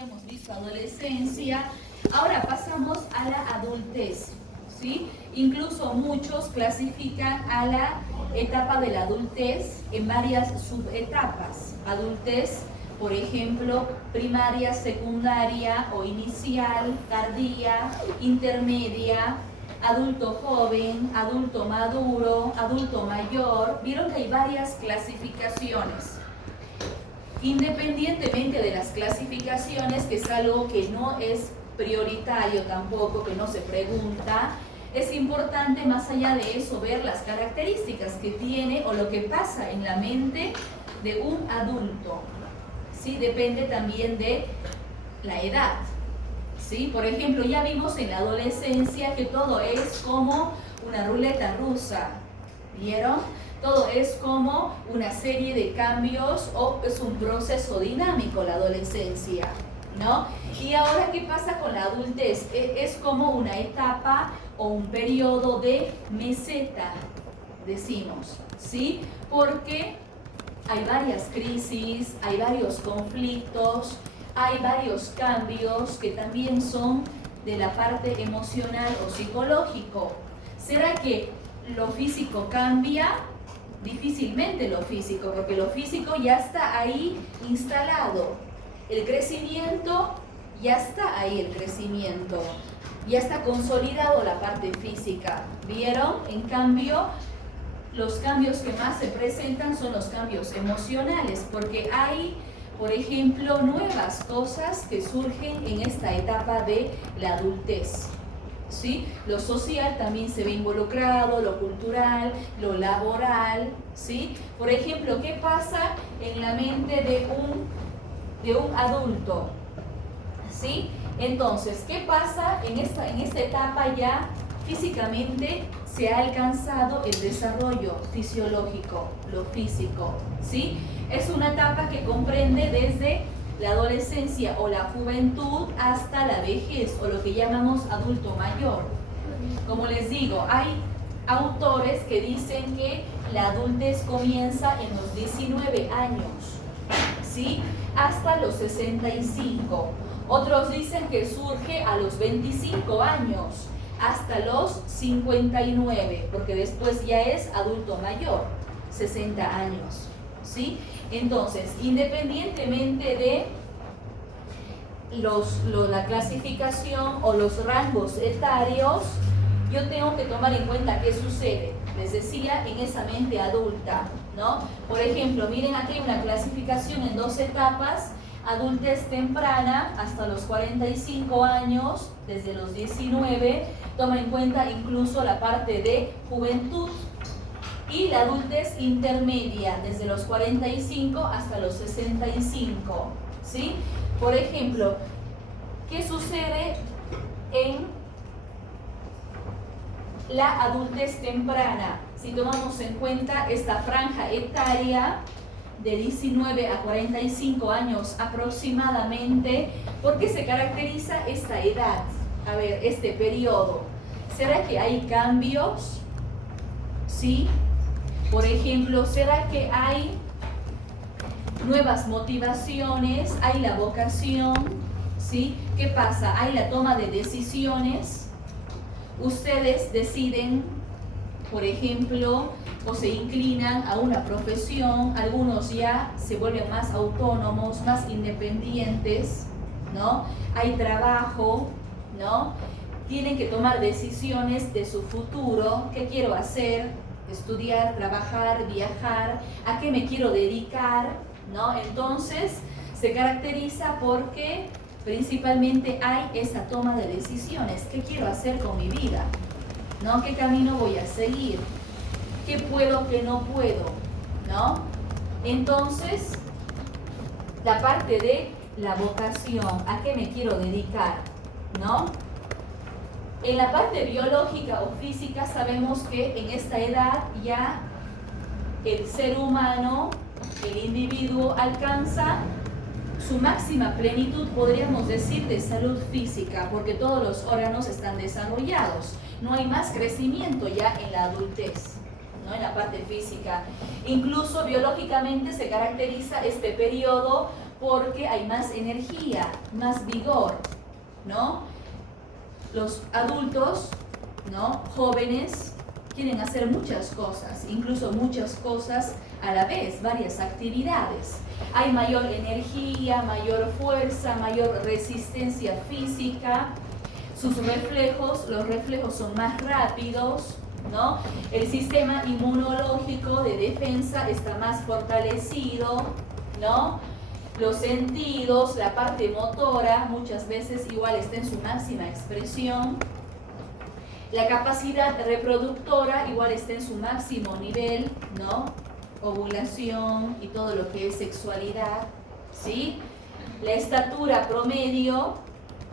ya hemos visto adolescencia, ahora pasamos a la adultez, ¿sí? Incluso muchos clasifican a la etapa de la adultez en varias subetapas. Adultez, por ejemplo, primaria, secundaria o inicial, tardía, intermedia, adulto joven, adulto maduro, adulto mayor. Vieron que hay varias clasificaciones. Independientemente de las clasificaciones, que es algo que no es prioritario tampoco, que no se pregunta, es importante más allá de eso ver las características que tiene o lo que pasa en la mente de un adulto. ¿Sí? Depende también de la edad. ¿Sí? Por ejemplo, ya vimos en la adolescencia que todo es como una ruleta rusa. ¿Vieron? Todo es como una serie de cambios o es un proceso dinámico la adolescencia, ¿no? Y ahora, ¿qué pasa con la adultez? Es como una etapa o un periodo de meseta, decimos, ¿sí? Porque hay varias crisis, hay varios conflictos, hay varios cambios que también son de la parte emocional o psicológico. ¿Será que lo físico cambia? Difícilmente lo físico, porque lo físico ya está ahí instalado. El crecimiento, ya está ahí el crecimiento. Ya está consolidado la parte física. ¿Vieron? En cambio, los cambios que más se presentan son los cambios emocionales, porque hay, por ejemplo, nuevas cosas que surgen en esta etapa de la adultez. ¿Sí? Lo social también se ve involucrado, lo cultural, lo laboral, ¿sí? Por ejemplo, ¿qué pasa en la mente de un adulto? ¿Sí? Entonces, ¿qué pasa en esta etapa ya físicamente? Se ha alcanzado el desarrollo fisiológico, lo físico, ¿sí? Es una etapa que comprende desde la adolescencia o la juventud hasta la vejez o lo que llamamos adulto mayor. Como les digo, hay autores que dicen que la adultez comienza en los 19 años, ¿sí? Hasta los 65. Otros dicen que surge a los 25 años, hasta los 59, porque después ya es adulto mayor, 60 años, ¿sí? Entonces, independientemente de la clasificación o los rangos etarios, yo tengo que tomar en cuenta qué sucede. Les decía, en esa mente adulta, ¿no? Por ejemplo, miren aquí hay una clasificación en 2 etapas. Adultez temprana hasta los 45 años, desde los 19, toma en cuenta incluso la parte de juventud. Y la adultez intermedia, desde los 45 hasta los 65, ¿sí? Por ejemplo, ¿qué sucede en la adultez temprana? Si tomamos en cuenta esta franja etaria de 19 a 45 años aproximadamente, ¿por qué se caracteriza esta edad? A ver, este periodo. ¿Será que hay cambios? ¿Sí? Por ejemplo, ¿será que hay nuevas motivaciones? ¿Hay la vocación? ¿Sí? ¿Qué pasa? ¿Hay la toma de decisiones? Ustedes deciden, por ejemplo, o se inclinan a una profesión, algunos ya se vuelven más autónomos, más independientes, ¿no? Hay trabajo, ¿no? Tienen que tomar decisiones de su futuro. ¿Qué quiero hacer? Estudiar, trabajar, viajar, ¿a qué me quiero dedicar? ¿No? Entonces, se caracteriza porque principalmente hay esa toma de decisiones. ¿Qué quiero hacer con mi vida? ¿No? ¿Qué camino voy a seguir? ¿Qué puedo, qué no puedo? ¿No? Entonces, la parte de la vocación, ¿a qué me quiero dedicar? ¿No? En la parte biológica o física sabemos que en esta edad ya el ser humano, el individuo, alcanza su máxima plenitud, podríamos decir, de salud física, porque todos los órganos están desarrollados. No hay más crecimiento ya en la adultez, ¿no? En la parte física. Incluso biológicamente se caracteriza este periodo porque hay más energía, más vigor, ¿no? Los adultos, ¿no? Jóvenes quieren hacer muchas cosas, incluso muchas cosas a la vez, varias actividades. Hay mayor energía, mayor fuerza, mayor resistencia física. Sus reflejos, los reflejos son más rápidos, ¿no? El sistema inmunológico de defensa está más fortalecido, ¿no? Los sentidos, la parte motora, muchas veces igual está en su máxima expresión. La capacidad reproductora igual está en su máximo nivel, ¿no? Ovulación y todo lo que es sexualidad, ¿sí? La estatura promedio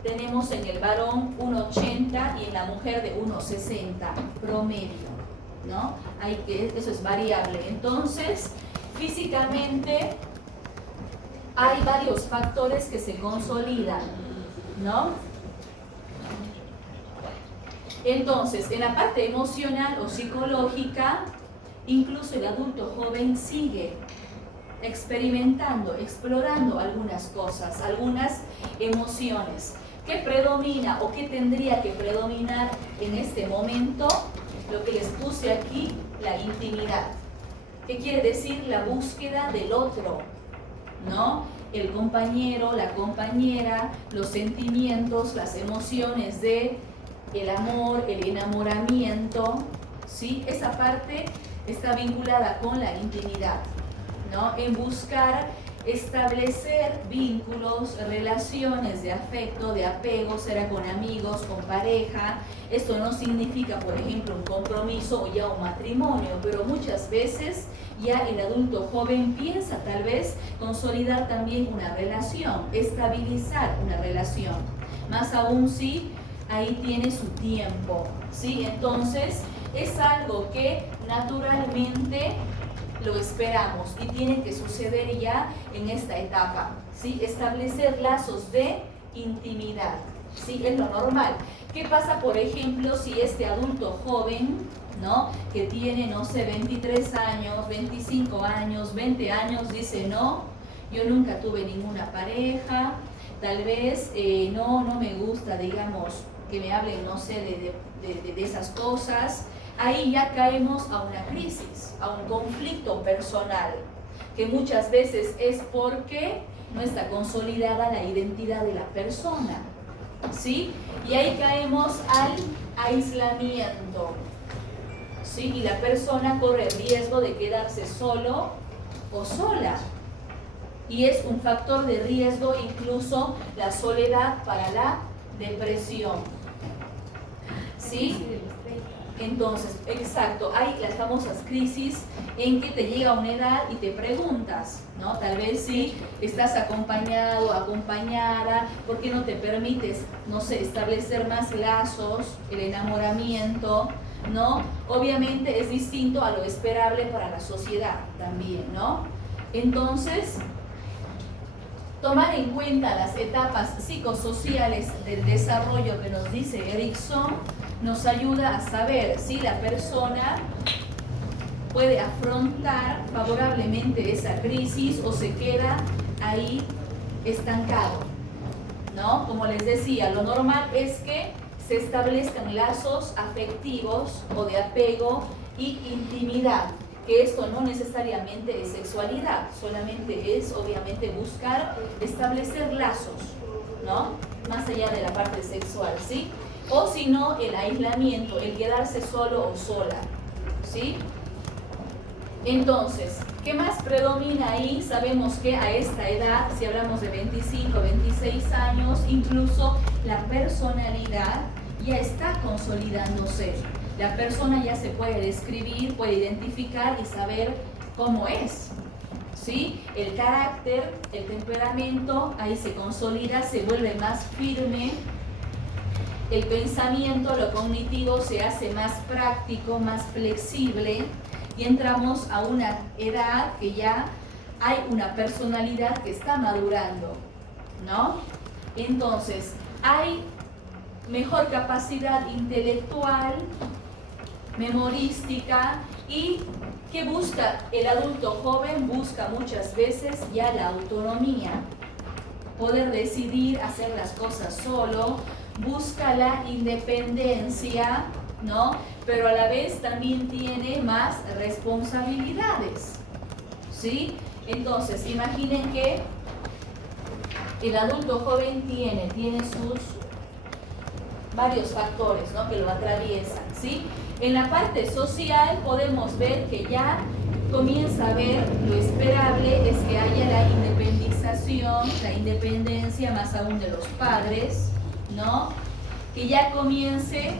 tenemos en el varón 1,80 y en la mujer de 1,60 promedio, ¿no? Eso es variable. Entonces, físicamente hay varios factores que se consolidan, ¿no? Entonces, en la parte emocional o psicológica, incluso el adulto joven sigue experimentando, explorando algunas cosas, algunas emociones. ¿Qué predomina o qué tendría que predominar en este momento? Lo que les puse aquí, la intimidad. ¿Qué quiere decir? La búsqueda del otro, ¿no? El compañero, la compañera, los sentimientos, las emociones de el amor, el enamoramiento, ¿sí? Esa parte está vinculada con la intimidad, ¿no? En buscar establecer vínculos, relaciones de afecto, de apego, será con amigos, con pareja. Esto no significa, por ejemplo, un compromiso o ya un matrimonio, pero muchas veces ya el adulto joven piensa tal vez consolidar también una relación, estabilizar una relación, más aún si ahí tiene su tiempo, ¿sí? Entonces es algo que naturalmente lo esperamos y tiene que suceder ya en esta etapa, ¿sí? Establecer lazos de intimidad, ¿sí? Es lo normal. ¿Qué pasa, por ejemplo, si este adulto joven, ¿no? Que tiene, no sé, 23 años, 25 años, 20 años, dice, no, yo nunca tuve ninguna pareja, tal vez no me gusta, digamos, que me hablen, no sé, de esas cosas? Ahí ya caemos a una crisis, a un conflicto personal, que muchas veces es porque no está consolidada la identidad de la persona, ¿sí? Y ahí caemos al aislamiento, ¿sí? Y la persona corre el riesgo de quedarse solo o sola. Y es un factor de riesgo incluso la soledad para la depresión, ¿sí? Entonces, exacto, hay las famosas crisis en que te llega una edad y te preguntas, ¿no? Tal vez si estás acompañado, acompañada, ¿por qué no te permites, no sé, establecer más lazos, el enamoramiento, ¿no? Obviamente es distinto a lo esperable para la sociedad también, ¿no? Entonces, tomar en cuenta las etapas psicosociales del desarrollo que nos dice Erikson nos ayuda a saber si la persona puede afrontar favorablemente esa crisis o se queda ahí estancado, ¿no? Como les decía, lo normal es que se establezcan lazos afectivos o de apego y intimidad, que esto no necesariamente es sexualidad, solamente es obviamente buscar establecer lazos, ¿no? Más allá de la parte sexual, ¿sí? O si no, el aislamiento, el quedarse solo o sola, ¿sí? Entonces, ¿qué más predomina ahí? Sabemos que a esta edad, si hablamos de 25, 26 años, incluso la personalidad ya está consolidándose. La persona ya se puede describir, puede identificar y saber cómo es, ¿sí? El carácter, el temperamento, ahí se consolida, se vuelve más firme. El pensamiento, lo cognitivo, se hace más práctico, más flexible y entramos a una edad que ya hay una personalidad que está madurando, ¿no? Entonces, hay mejor capacidad intelectual, memorística y ¿Qué busca el adulto joven? Busca muchas veces ya la autonomía, poder decidir hacer las cosas solo, busca la independencia, ¿no? Pero a la vez también tiene más responsabilidades, ¿sí? Entonces, imaginen que el adulto joven tiene sus varios factores, ¿no?, que lo atraviesan, ¿sí? En la parte social podemos ver que ya comienza a ver lo esperable es que haya la independización, la independencia más aún de los padres, ¿no? Que ya comience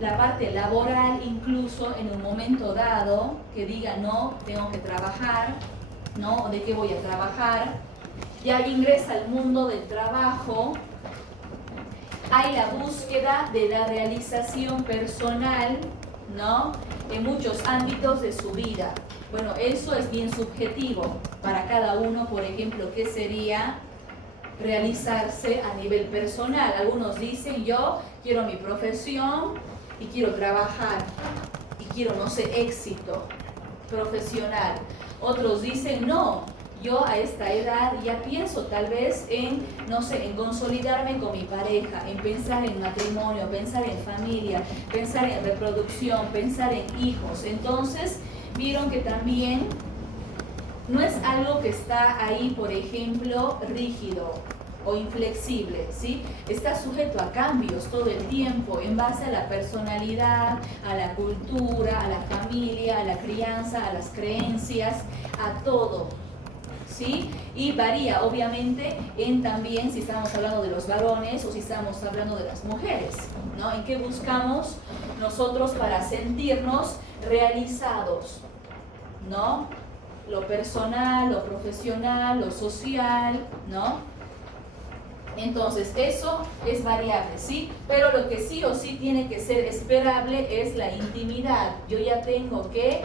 la parte laboral, incluso en un momento dado, que diga no, tengo que trabajar, ¿no? ¿De qué voy a trabajar? Ya ingresa al mundo del trabajo. Hay la búsqueda de la realización personal, ¿no?, en muchos ámbitos de su vida. Bueno, eso es bien subjetivo para cada uno. Por ejemplo, ¿qué sería realizarse a nivel personal? Algunos dicen, yo quiero mi profesión y quiero trabajar y quiero, no sé, éxito profesional. Otros dicen, no, yo a esta edad ya pienso tal vez en, no sé, en consolidarme con mi pareja, en pensar en matrimonio, pensar en familia, pensar en reproducción, pensar en hijos. Entonces, vieron que también no es algo que está ahí, por ejemplo, rígido o inflexible, ¿sí? Está sujeto a cambios todo el tiempo en base a la personalidad, a la cultura, a la familia, a la crianza, a las creencias, a todo, ¿sí? Y varía obviamente en también si estamos hablando de los varones o si estamos hablando de las mujeres, ¿no? En qué buscamos nosotros para sentirnos realizados, ¿no? Lo personal, lo profesional, lo social, ¿no? Entonces, eso es variable, ¿sí? Pero lo que sí o sí tiene que ser esperable es la intimidad. Yo ya tengo que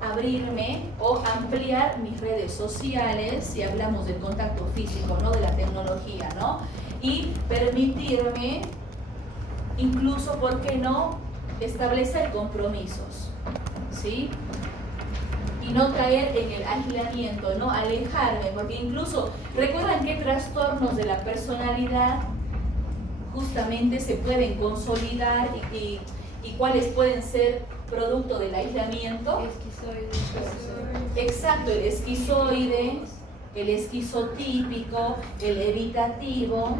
abrirme o ampliar mis redes sociales, si hablamos del contacto físico, no de la tecnología, ¿no? Y permitirme, incluso, ¿por qué no?, establecer compromisos, ¿sí? Y no caer en el aislamiento, no alejarme, porque incluso, ¿recuerdan qué trastornos de la personalidad justamente se pueden consolidar y cuáles pueden ser producto del aislamiento? Exacto, el esquizoide, el esquizotípico, el evitativo.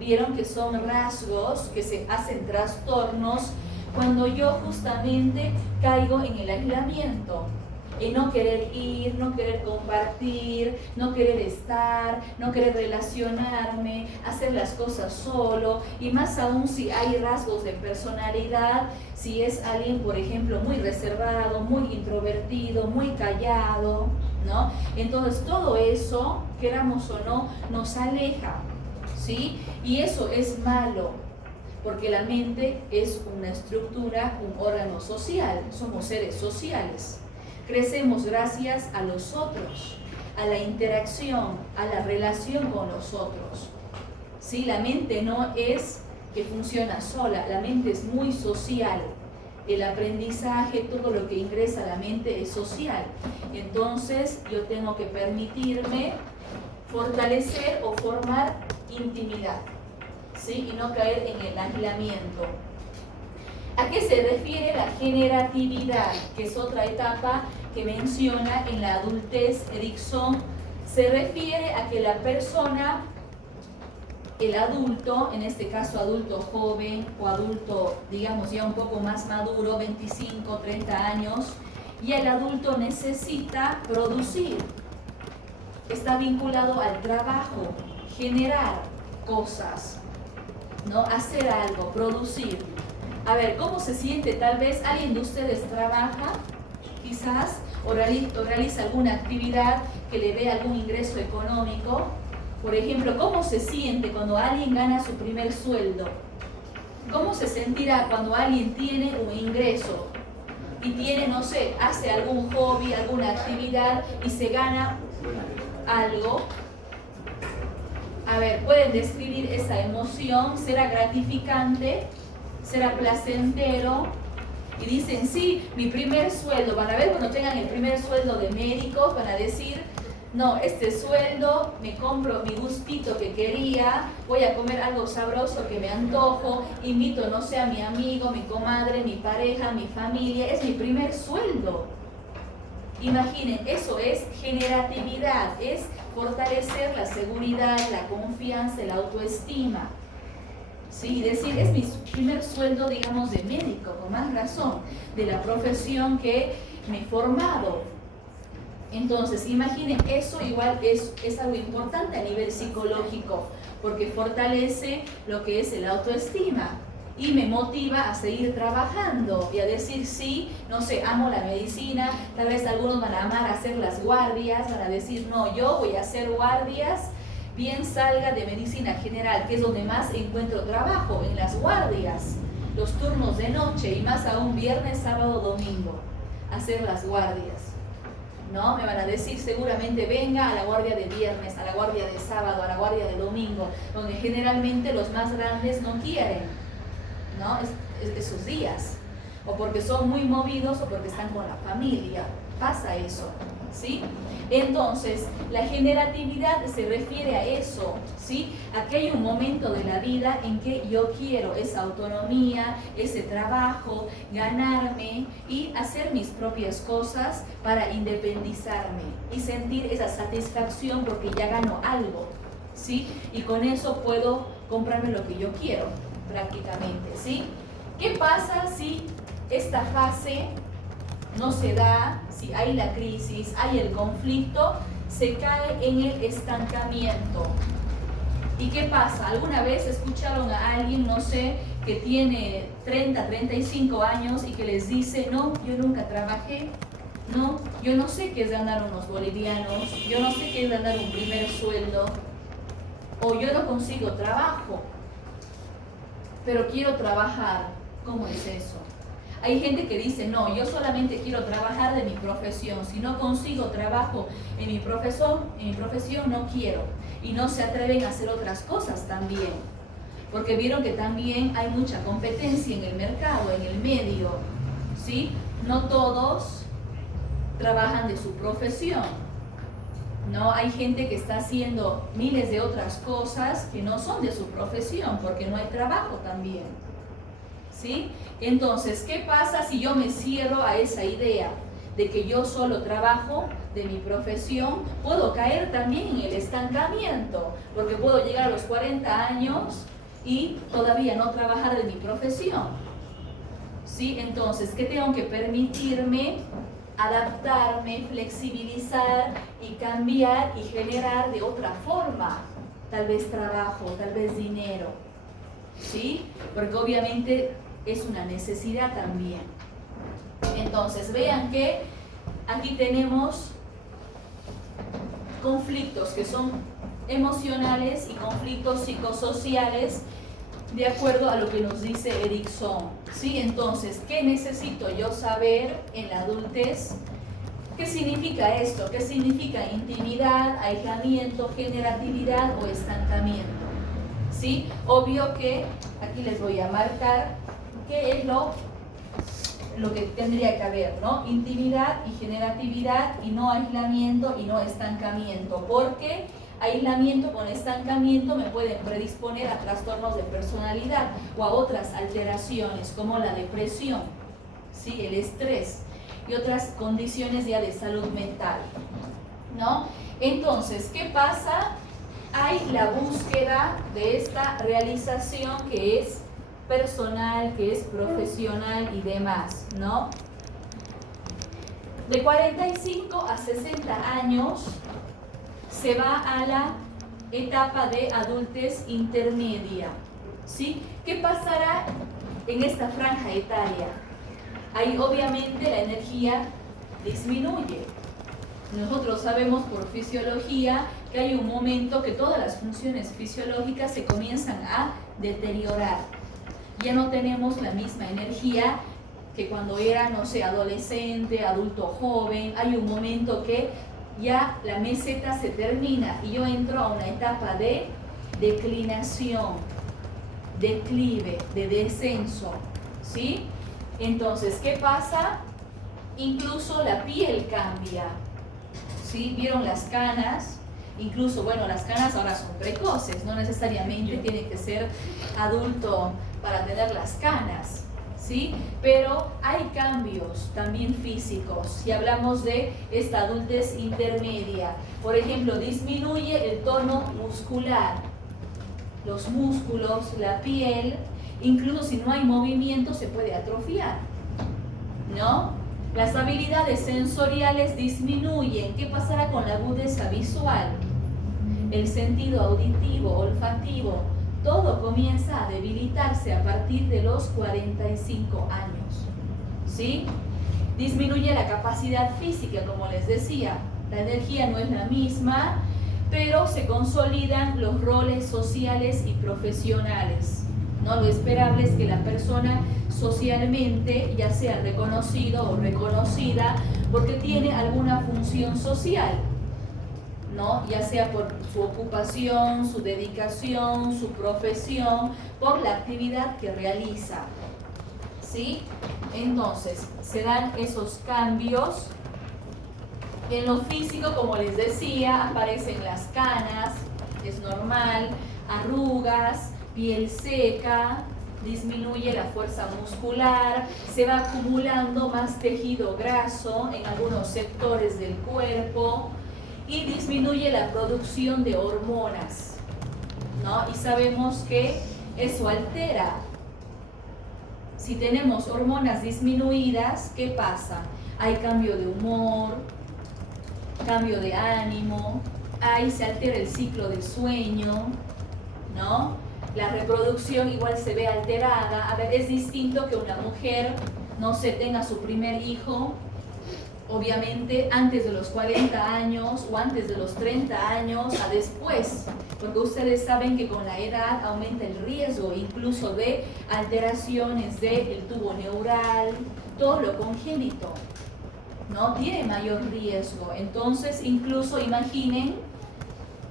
Vieron que son rasgos que se hacen trastornos cuando yo justamente caigo en el aislamiento, en no querer ir, no querer compartir, no querer estar, no querer relacionarme, hacer las cosas solo, y más aún si hay rasgos de personalidad, si es alguien, por ejemplo, muy reservado, muy introvertido, muy callado, ¿no? Entonces todo eso, queramos o no, nos aleja, ¿sí? Y eso es malo, porque la mente es una estructura, un órgano social, somos seres sociales. Crecemos gracias a los otros, a la interacción, a la relación con los otros. ¿Sí? La mente no es que funciona sola, la mente es muy social. El aprendizaje, todo lo que ingresa a la mente es social. Entonces yo tengo que permitirme fortalecer o formar intimidad, ¿sí? Y no caer en el aislamiento. ¿A qué se refiere la generatividad? Que es otra etapa que menciona en la adultez Erikson. Se refiere a que la persona, el adulto, en este caso adulto joven o adulto, digamos, ya un poco más maduro, 25, 30 años, y el adulto necesita producir. Está vinculado al trabajo, generar cosas, ¿no? Hacer algo, producir. A ver, ¿cómo se siente? Tal vez alguien de ustedes trabaja, quizás, o realiza alguna actividad que le dé algún ingreso económico. Por ejemplo, ¿cómo se siente cuando alguien gana su primer sueldo? ¿Cómo se sentirá cuando alguien tiene un ingreso y tiene, no sé, hace algún hobby, alguna actividad y se gana algo? A ver, ¿pueden describir esa emoción? ¿Será gratificante? ¿Será placentero? y dicen, sí, mi primer sueldo, van a ver cuando tengan el primer sueldo de médicos, van a decir, no, este sueldo me compro mi gustito que quería, voy a comer algo sabroso que me antojo, invito, no sé, a mi amigo, mi comadre, mi pareja, mi familia, es mi primer sueldo. Imaginen, eso es generatividad, es fortalecer la seguridad, la confianza, la autoestima. Sí, decir, es mi primer sueldo, digamos, de médico, con más razón, de la profesión que me he formado. Entonces, imaginen, eso igual es algo importante a nivel psicológico, porque fortalece lo que es el autoestima y me motiva a seguir trabajando y a decir, sí, no sé, amo la medicina, tal vez algunos van a amar hacer las guardias, van a decir, no, yo voy a hacer guardias, bien salga de medicina general, que es donde más encuentro trabajo, en las guardias, los turnos de noche y más aún viernes, sábado, domingo, hacer las guardias. ¿No? Me van a decir seguramente venga a la guardia de viernes, a la guardia de sábado, a la guardia de domingo, donde generalmente los más grandes no quieren, ¿no? Esos días, o porque son muy movidos o porque están con la familia, pasa eso, ¿sí? Entonces, la generatividad se refiere a eso, ¿sí? A que hay un momento de la vida en que yo quiero esa autonomía, ese trabajo, ganarme y hacer mis propias cosas para independizarme y sentir esa satisfacción porque ya gano algo, ¿sí? Y con eso puedo comprarme lo que yo quiero, prácticamente, ¿sí? ¿Qué pasa si esta fase no se da, si hay la crisis, hay el conflicto, se cae en el estancamiento? ¿Y qué pasa? ¿Alguna vez escucharon a alguien, no sé, que tiene 30, 35 años y que les dice, no, yo nunca trabajé, no, yo no sé qué es ganar unos bolivianos, yo no sé qué es ganar un primer sueldo, o yo no consigo trabajo, pero quiero trabajar? ¿Cómo es eso? Hay gente que dice, no, yo solamente quiero trabajar de mi profesión. Si no consigo trabajo en mi profesión no quiero. Y no se atreven a hacer otras cosas también. Porque vieron que también hay mucha competencia en el mercado, en el medio, ¿sí? No todos trabajan de su profesión, ¿no? Hay gente que está haciendo miles de otras cosas que no son de su profesión, porque no hay trabajo también, ¿sí? Entonces, ¿qué pasa si yo me cierro a esa idea de que yo solo trabajo de mi profesión? Puedo caer también en el estancamiento, porque puedo llegar a los 40 años y todavía no trabajar de mi profesión, ¿sí? Entonces, ¿qué tengo que permitirme? Adaptarme, flexibilizar y cambiar y generar de otra forma, tal vez trabajo, tal vez dinero, ¿sí? Porque obviamente es una necesidad también. Entonces, vean que aquí tenemos conflictos que son emocionales y conflictos psicosociales de acuerdo a lo que nos dice Erikson, ¿sí? Entonces, ¿qué necesito yo saber en la adultez? ¿Qué significa esto? ¿Qué significa intimidad, aislamiento, generatividad o estancamiento? ¿Sí? Obvio que aquí les voy a marcar qué es lo que tendría que haber, ¿no? Intimidad y generatividad y no aislamiento y no estancamiento, porque aislamiento con estancamiento me pueden predisponer a trastornos de personalidad o a otras alteraciones como la depresión, ¿sí? El estrés y otras condiciones ya de salud mental, ¿no? Entonces, ¿qué pasa? Hay la búsqueda de esta realización que es personal, que es profesional y demás, ¿no? De 45 a 60 años se va a la etapa de adultez intermedia, ¿sí? ¿Qué pasará en esta franja etaria? Ahí obviamente la energía disminuye. Nosotros sabemos por fisiología que hay un momento que todas las funciones fisiológicas se comienzan a deteriorar. Ya no tenemos la misma energía que cuando era, no sé, adolescente, adulto joven. Hay un momento que ya la meseta se termina y yo entro a una etapa de declinación, declive, de descenso, ¿sí? Entonces, ¿qué pasa? Incluso la piel cambia, ¿sí? ¿Vieron las canas? Incluso, bueno, las canas ahora son precoces, no necesariamente tiene que ser adulto para tener las canas, ¿sí? Pero hay cambios también físicos. Si hablamos de esta adultez intermedia, por ejemplo, disminuye el tono muscular, los músculos, la piel, incluso si no hay movimiento se puede atrofiar, ¿no? Las habilidades sensoriales disminuyen. ¿Qué pasará con la agudeza visual? El sentido auditivo, olfativo, todo comienza a debilitarse a partir de los 45 años, ¿sí? Disminuye la capacidad física, como les decía, la energía no es la misma, pero se consolidan los roles sociales y profesionales, ¿no? Lo esperable es que la persona socialmente ya sea reconocido o reconocida porque tiene alguna función social, ¿no? Ya sea por su ocupación, su dedicación, su profesión, por la actividad que realiza, ¿sí? Entonces, se dan esos cambios. En lo físico, como les decía, aparecen las canas, es normal, arrugas, piel seca, disminuye la fuerza muscular, se va acumulando más tejido graso en algunos sectores del cuerpo y disminuye la producción de hormonas, ¿no? Y sabemos que eso altera. Si tenemos hormonas disminuidas, ¿qué pasa? Hay cambio de humor, cambio de ánimo, ahí se altera el ciclo del sueño, ¿no? La reproducción igual se ve alterada. A ver, es distinto que una mujer, no sé, tenga su primer hijo, obviamente antes de los 40 años o antes de los 30 años a después, porque ustedes saben que con la edad aumenta el riesgo incluso de alteraciones del tubo neural, todo lo congénito, ¿no? Tiene mayor riesgo. Entonces, incluso imaginen,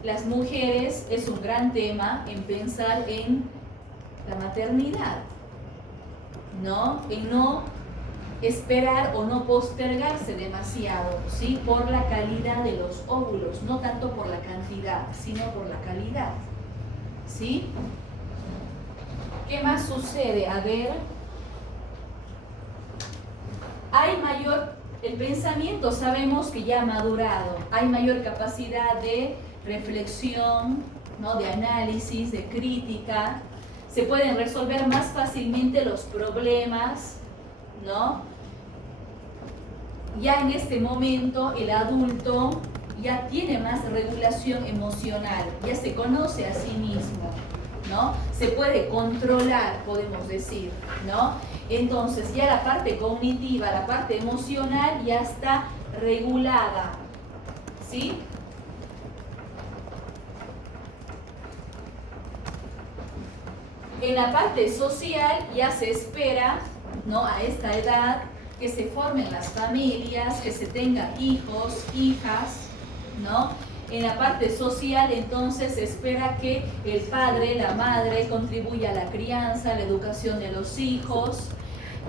las mujeres es un gran tema en pensar en la maternidad, ¿no? En no esperar o no postergarse demasiado, ¿sí? Por la calidad de los óvulos, no tanto por la cantidad, sino por la calidad, ¿sí? ¿Qué más sucede? A ver, el pensamiento sabemos que ya ha madurado, hay mayor capacidad de reflexión, ¿no? De análisis, de crítica, se pueden resolver más fácilmente los problemas, ¿no? Ya en este momento el adulto ya tiene más regulación emocional, ya se conoce a sí mismo, ¿no? Se puede controlar, podemos decir, ¿no? Entonces ya la parte cognitiva, la parte emocional ya está regulada, ¿sí? En la parte social ya se espera, ¿no? A esta edad que se formen las familias, que se tengan hijos, hijas, ¿no? En la parte social entonces se espera que el padre, la madre contribuya a la crianza, a la educación de los hijos,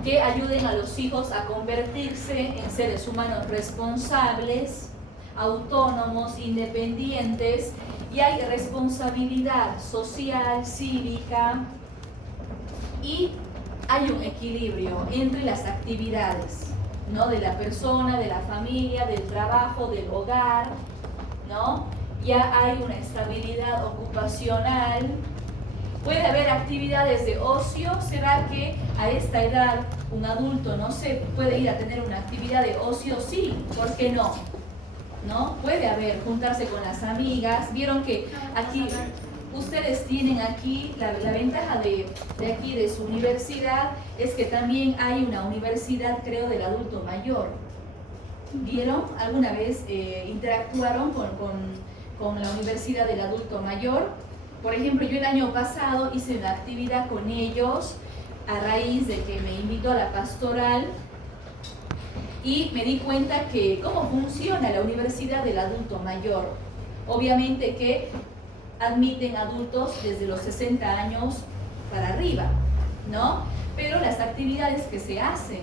que ayuden a los hijos a convertirse en seres humanos responsables, autónomos, independientes, y hay responsabilidad social, cívica, y hay un equilibrio entre las actividades, ¿no? De la persona, de la familia, del trabajo, del hogar, ¿no? Ya hay una estabilidad ocupacional. Puede haber actividades de ocio. ¿Será que a esta edad un adulto no se puede ir a tener una actividad de ocio? Sí, ¿por qué no? ¿No? Puede haber, juntarse con las amigas. Vieron que aquí ustedes tienen aquí la ventaja de aquí de su universidad es que también hay una universidad, creo, del adulto mayor. ¿Vieron? ¿Alguna vez interactuaron con la universidad del adulto mayor? Por ejemplo, yo el año pasado hice una actividad con ellos a raíz de que me invitó a la pastoral y me di cuenta que cómo funciona la universidad del adulto mayor. Obviamente que admiten adultos desde los 60 años para arriba, ¿no? Pero las actividades que se hacen,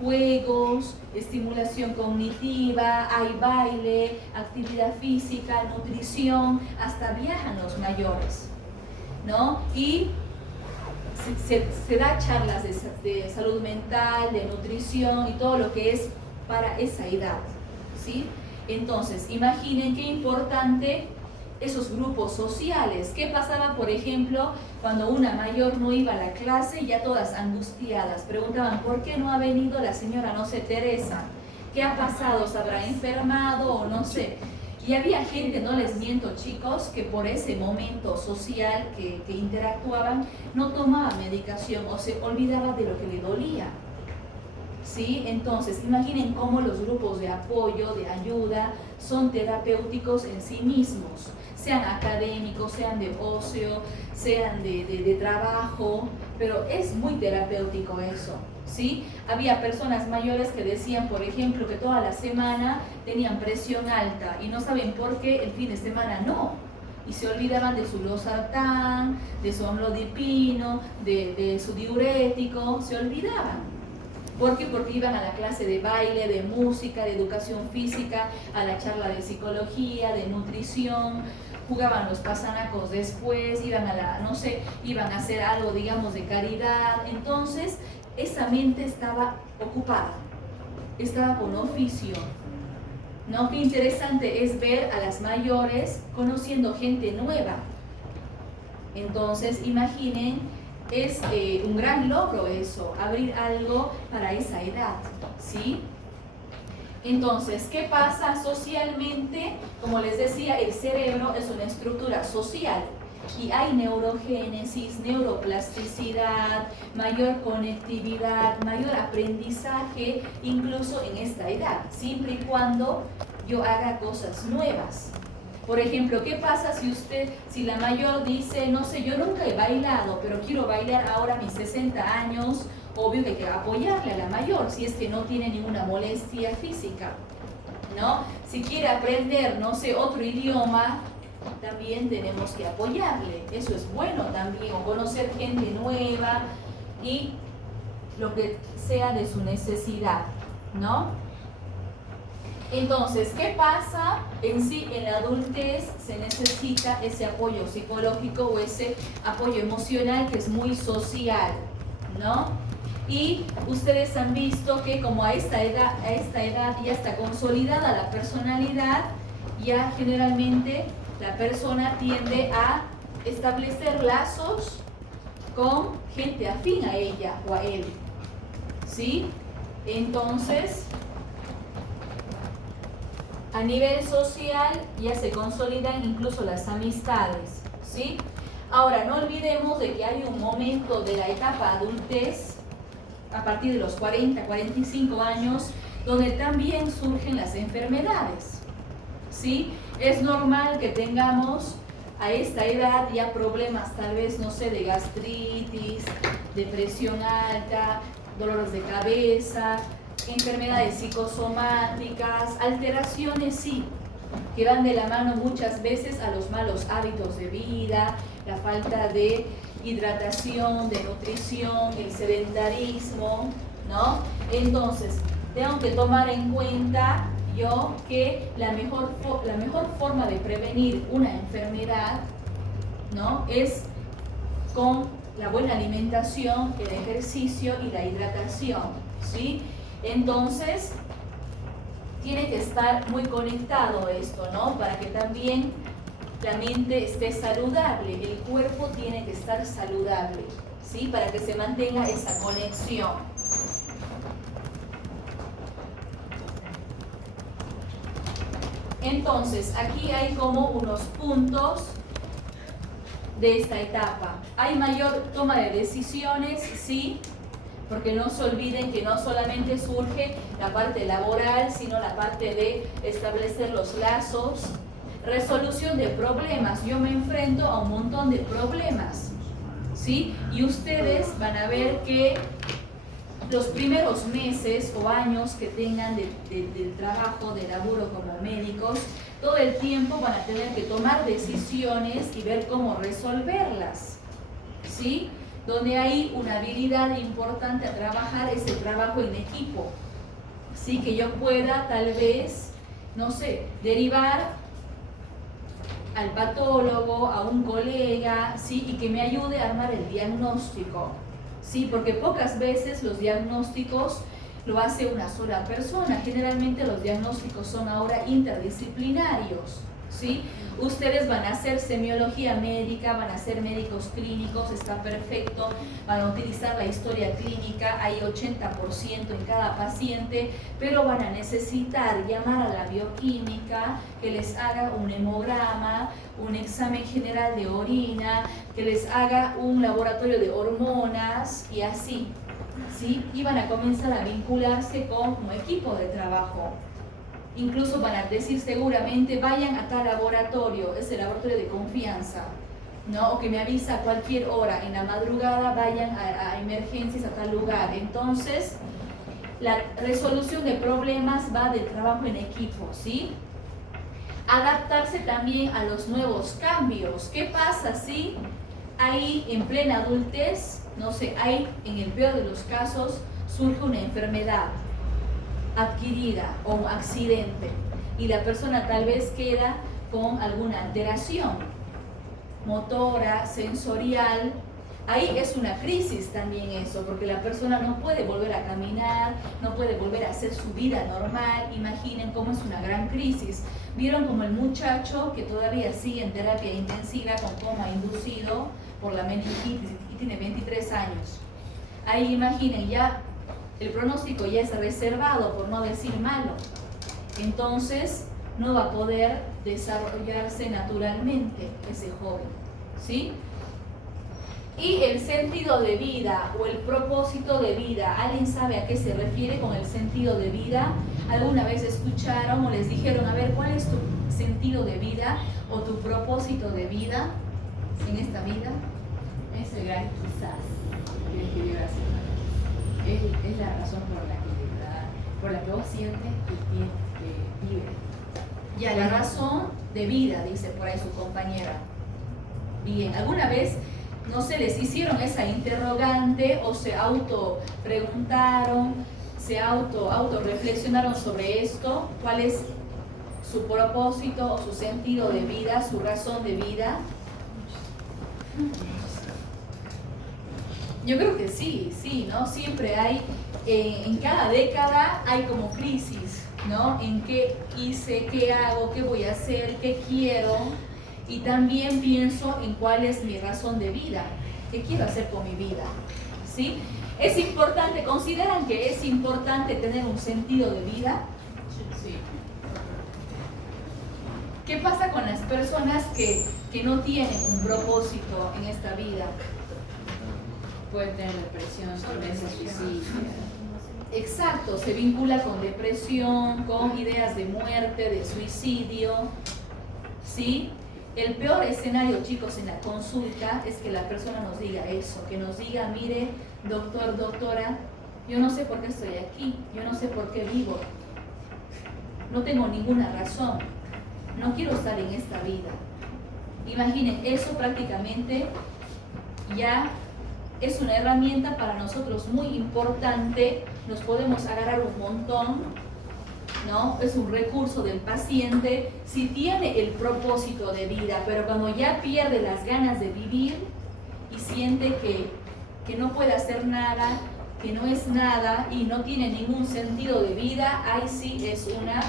juegos, estimulación cognitiva, hay baile, actividad física, nutrición, hasta viajan los mayores, ¿no? Y se da charlas de salud mental, de nutrición y todo lo que es para esa edad, ¿sí? Entonces, imaginen qué importante esos grupos sociales. ¿Qué pasaba, por ejemplo, cuando una mayor no iba a la clase, ya todas angustiadas? Preguntaban, ¿por qué no ha venido la señora, no sé, Teresa? ¿Qué ha pasado? ¿Se habrá enfermado o no sé? Y había gente, no les miento chicos, que por ese momento social que interactuaban, no tomaba medicación o se olvidaba de lo que le dolía. ¿Sí? Entonces, imaginen cómo los grupos de apoyo, de ayuda, son terapéuticos en sí mismos, sean académicos, sean de ocio, sean de trabajo, pero es muy terapéutico eso, ¿sí? Había personas mayores que decían, por ejemplo, que toda la semana tenían presión alta y no saben por qué el fin de semana no. Y se olvidaban de su losartán, de su amlodipino, de su diurético, se olvidaban. ¿Por qué? Porque iban a la clase de baile, de música, de educación física, a la charla de psicología, de nutrición, jugaban los pasanacos después, iban a la, no sé, iban a hacer algo, digamos, de caridad. Entonces, esa mente estaba ocupada, estaba con oficio, ¿no? Qué interesante es ver a las mayores conociendo gente nueva. Entonces, imaginen, es un gran logro eso, abrir algo para esa edad, ¿sí? Entonces, ¿qué pasa socialmente? Como les decía, el cerebro es una estructura social y hay neurogénesis, neuroplasticidad, mayor conectividad, mayor aprendizaje, incluso en esta edad, siempre y cuando yo haga cosas nuevas. Por ejemplo, ¿qué pasa si la mayor dice, no sé, yo nunca he bailado, pero quiero bailar ahora a mis 60 años? Obvio que hay que apoyarle a la mayor, si es que no tiene ninguna molestia física, ¿no? Si quiere aprender, no sé, otro idioma, también tenemos que apoyarle. Eso es bueno también, o conocer gente nueva y lo que sea de su necesidad, ¿no? Entonces, ¿qué pasa? En sí, en la adultez se necesita ese apoyo psicológico o ese apoyo emocional que es muy social, ¿no? Y ustedes han visto que como a esta edad ya está consolidada la personalidad, ya generalmente la persona tiende a establecer lazos con gente afín a ella o a él, ¿sí? Entonces, a nivel social ya se consolidan incluso las amistades, ¿sí? Ahora, no olvidemos de que hay un momento de la etapa adultez, a partir de los 40, 45 años, donde también surgen las enfermedades, ¿sí? Es normal que tengamos a esta edad ya problemas, tal vez, no sé, de gastritis, de presión alta, dolores de cabeza, enfermedades psicosomáticas, alteraciones sí, que van de la mano muchas veces a los malos hábitos de vida, la falta de hidratación, de nutrición, el sedentarismo, ¿no? Entonces, tengo que tomar en cuenta yo que la mejor forma de prevenir una enfermedad, ¿no? Es con la buena alimentación, el ejercicio y la hidratación, ¿sí? Entonces, tiene que estar muy conectado esto, ¿no? Para que también la mente esté saludable, el cuerpo tiene que estar saludable, ¿sí? Para que se mantenga esa conexión. Entonces, aquí hay como unos puntos de esta etapa. Hay mayor toma de decisiones, sí, porque no se olviden que no solamente surge la parte laboral, sino la parte de establecer los lazos, resolución de problemas. Yo me enfrento a un montón de problemas, ¿sí? Y ustedes van a ver que los primeros meses o años que tengan de trabajo, de laburo como médicos, todo el tiempo van a tener que tomar decisiones y ver cómo resolverlas, ¿sí? donde hay una habilidad importante a trabajar es el trabajo en equipo. Sí, que yo pueda tal vez, no sé, derivar al patólogo, a un colega, ¿sí? Y que me ayude a armar el diagnóstico, ¿sí? Porque pocas veces los diagnósticos lo hace una sola persona. Generalmente los diagnósticos son ahora interdisciplinarios, ¿sí? Ustedes van a hacer semiología médica, van a ser médicos clínicos, está perfecto, van a utilizar la historia clínica, hay 80% en cada paciente, pero van a necesitar llamar a la bioquímica, que les haga un hemograma, un examen general de orina, que les haga un laboratorio de hormonas y así, ¿sí? Y van a comenzar a vincularse con un equipo de trabajo. Incluso van a decir seguramente, vayan a tal laboratorio, es el laboratorio de confianza, ¿no? O que me avisa a cualquier hora, en la madrugada vayan a emergencias a tal lugar. Entonces, la resolución de problemas va del trabajo en equipo, ¿sí? Adaptarse también a los nuevos cambios. ¿Qué pasa si ahí en plena adultez, no sé, hay en el peor de los casos, surge una enfermedad adquirida o un accidente y la persona tal vez queda con alguna alteración motora, sensorial? Ahí es una crisis también eso, porque la persona no puede volver a caminar, no puede volver a hacer su vida normal. Imaginen cómo es una gran crisis. Vieron como el muchacho que todavía sigue en terapia intensiva con coma inducido por la meningitis y tiene 23 años. Ahí imaginen, ya el pronóstico ya es reservado, por no decir malo. Entonces no va a poder desarrollarse naturalmente ese joven, ¿sí? Y el sentido de vida o el propósito de vida, ¿alguien sabe a qué se refiere con el sentido de vida? ¿Alguna vez escucharon o les dijeron, a ver, cuál es tu sentido de vida o tu propósito de vida en esta vida? Es el gran quizás que vive así. Es la razón por la que vos sientes que vive. Ya, la razón de vida, dice por ahí su compañera. Bien, ¿alguna vez, no sé, les hicieron esa interrogante o se auto preguntaron, se auto reflexionaron sobre esto? ¿Cuál es su propósito o su sentido de vida, su razón de vida? Yo creo que sí, ¿no? Siempre hay, en cada década hay como crisis, ¿no? En qué hice, qué hago, qué voy a hacer, qué quiero. Y también pienso en cuál es mi razón de vida, qué quiero hacer con mi vida, ¿sí? Es importante, ¿consideran que es importante tener un sentido de vida? Sí. ¿Qué pasa con las personas que no tienen un propósito en esta vida? Pueden tener depresión, tendencia suicida. Exacto, se vincula con depresión, con ideas de muerte, de suicidio, ¿sí? El peor escenario, chicos, en la consulta es que la persona nos diga eso, que nos diga, mire, doctor, doctora, yo no sé por qué estoy aquí, yo no sé por qué vivo, no tengo ninguna razón, no quiero estar en esta vida. Imaginen, eso prácticamente ya es una herramienta para nosotros muy importante, nos podemos agarrar un montón, ¿no? Es un recurso del paciente si tiene el propósito de vida, pero cuando ya pierde las ganas de vivir y siente que no puede hacer nada, que no es nada y no tiene ningún sentido de vida, ahí sí es una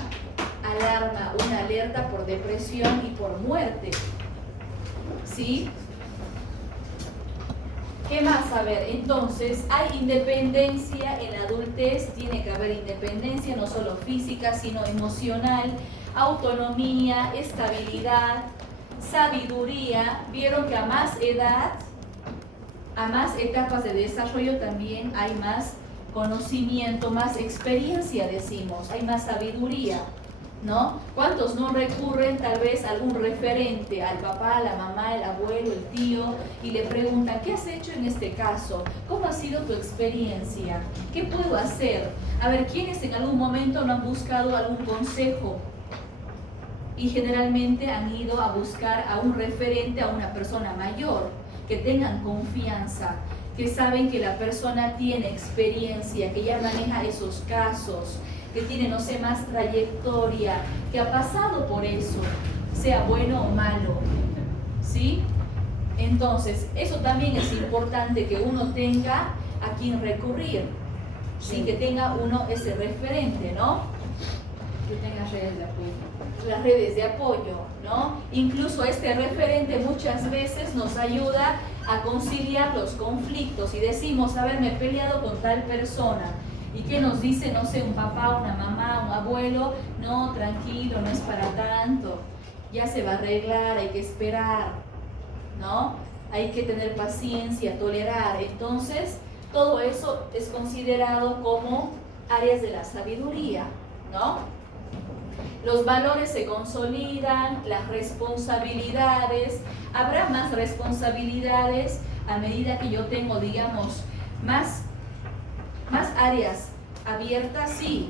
alarma, una alerta por depresión y por muerte, ¿sí? ¿Qué más? A ver, entonces, hay independencia en la adultez, tiene que haber independencia, no solo física, sino emocional, autonomía, estabilidad, sabiduría. Vieron que a más edad, a más etapas de desarrollo también hay más conocimiento, más experiencia, decimos, hay más sabiduría, ¿no? ¿Cuántos no recurren tal vez a algún referente, al papá, la mamá, el abuelo, el tío, y le preguntan, ¿qué has hecho en este caso? ¿Cómo ha sido tu experiencia? ¿Qué puedo hacer? A ver, ¿quiénes en algún momento no han buscado algún consejo? Y generalmente han ido a buscar a un referente, a una persona mayor, que tengan confianza, que saben que la persona tiene experiencia, que ya maneja esos casos, que tiene, no sé, más trayectoria, que ha pasado por eso, sea bueno o malo, ¿sí? Entonces, eso también es importante que uno tenga a quien recurrir, ¿sí? Que tenga uno ese referente, ¿no? Que tenga redes de apoyo. Las redes de apoyo, ¿no? Incluso este referente muchas veces nos ayuda a conciliar los conflictos y decimos, a ver, me he peleado con tal persona. ¿Y qué nos dice, no sé, un papá, una mamá, un abuelo? No, tranquilo, no es para tanto. Ya se va a arreglar, hay que esperar, ¿no? Hay que tener paciencia, tolerar. Entonces, todo eso es considerado como áreas de la sabiduría, ¿no? Los valores se consolidan, las responsabilidades, habrá más responsabilidades a medida que yo tengo, digamos, más áreas abiertas, sí.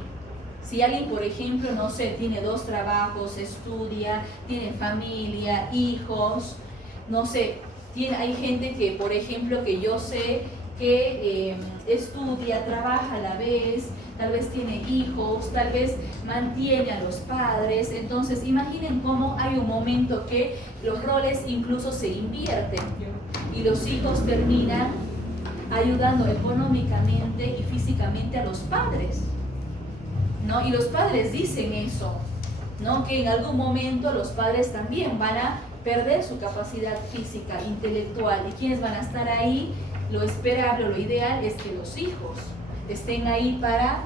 Si alguien, por ejemplo, no sé, tiene 2 trabajos, estudia, tiene familia, hijos, no sé, hay gente que, por ejemplo, que yo sé que estudia, trabaja a la vez, tal vez tiene hijos, tal vez mantiene a los padres. Entonces, imaginen cómo hay un momento que los roles incluso se invierten y los hijos terminan ayudando económicamente y físicamente a los padres, ¿no? Y los padres dicen eso, ¿no? Que en algún momento los padres también van a perder su capacidad física, intelectual, y quienes van a estar ahí, lo esperable, lo ideal es que los hijos estén ahí para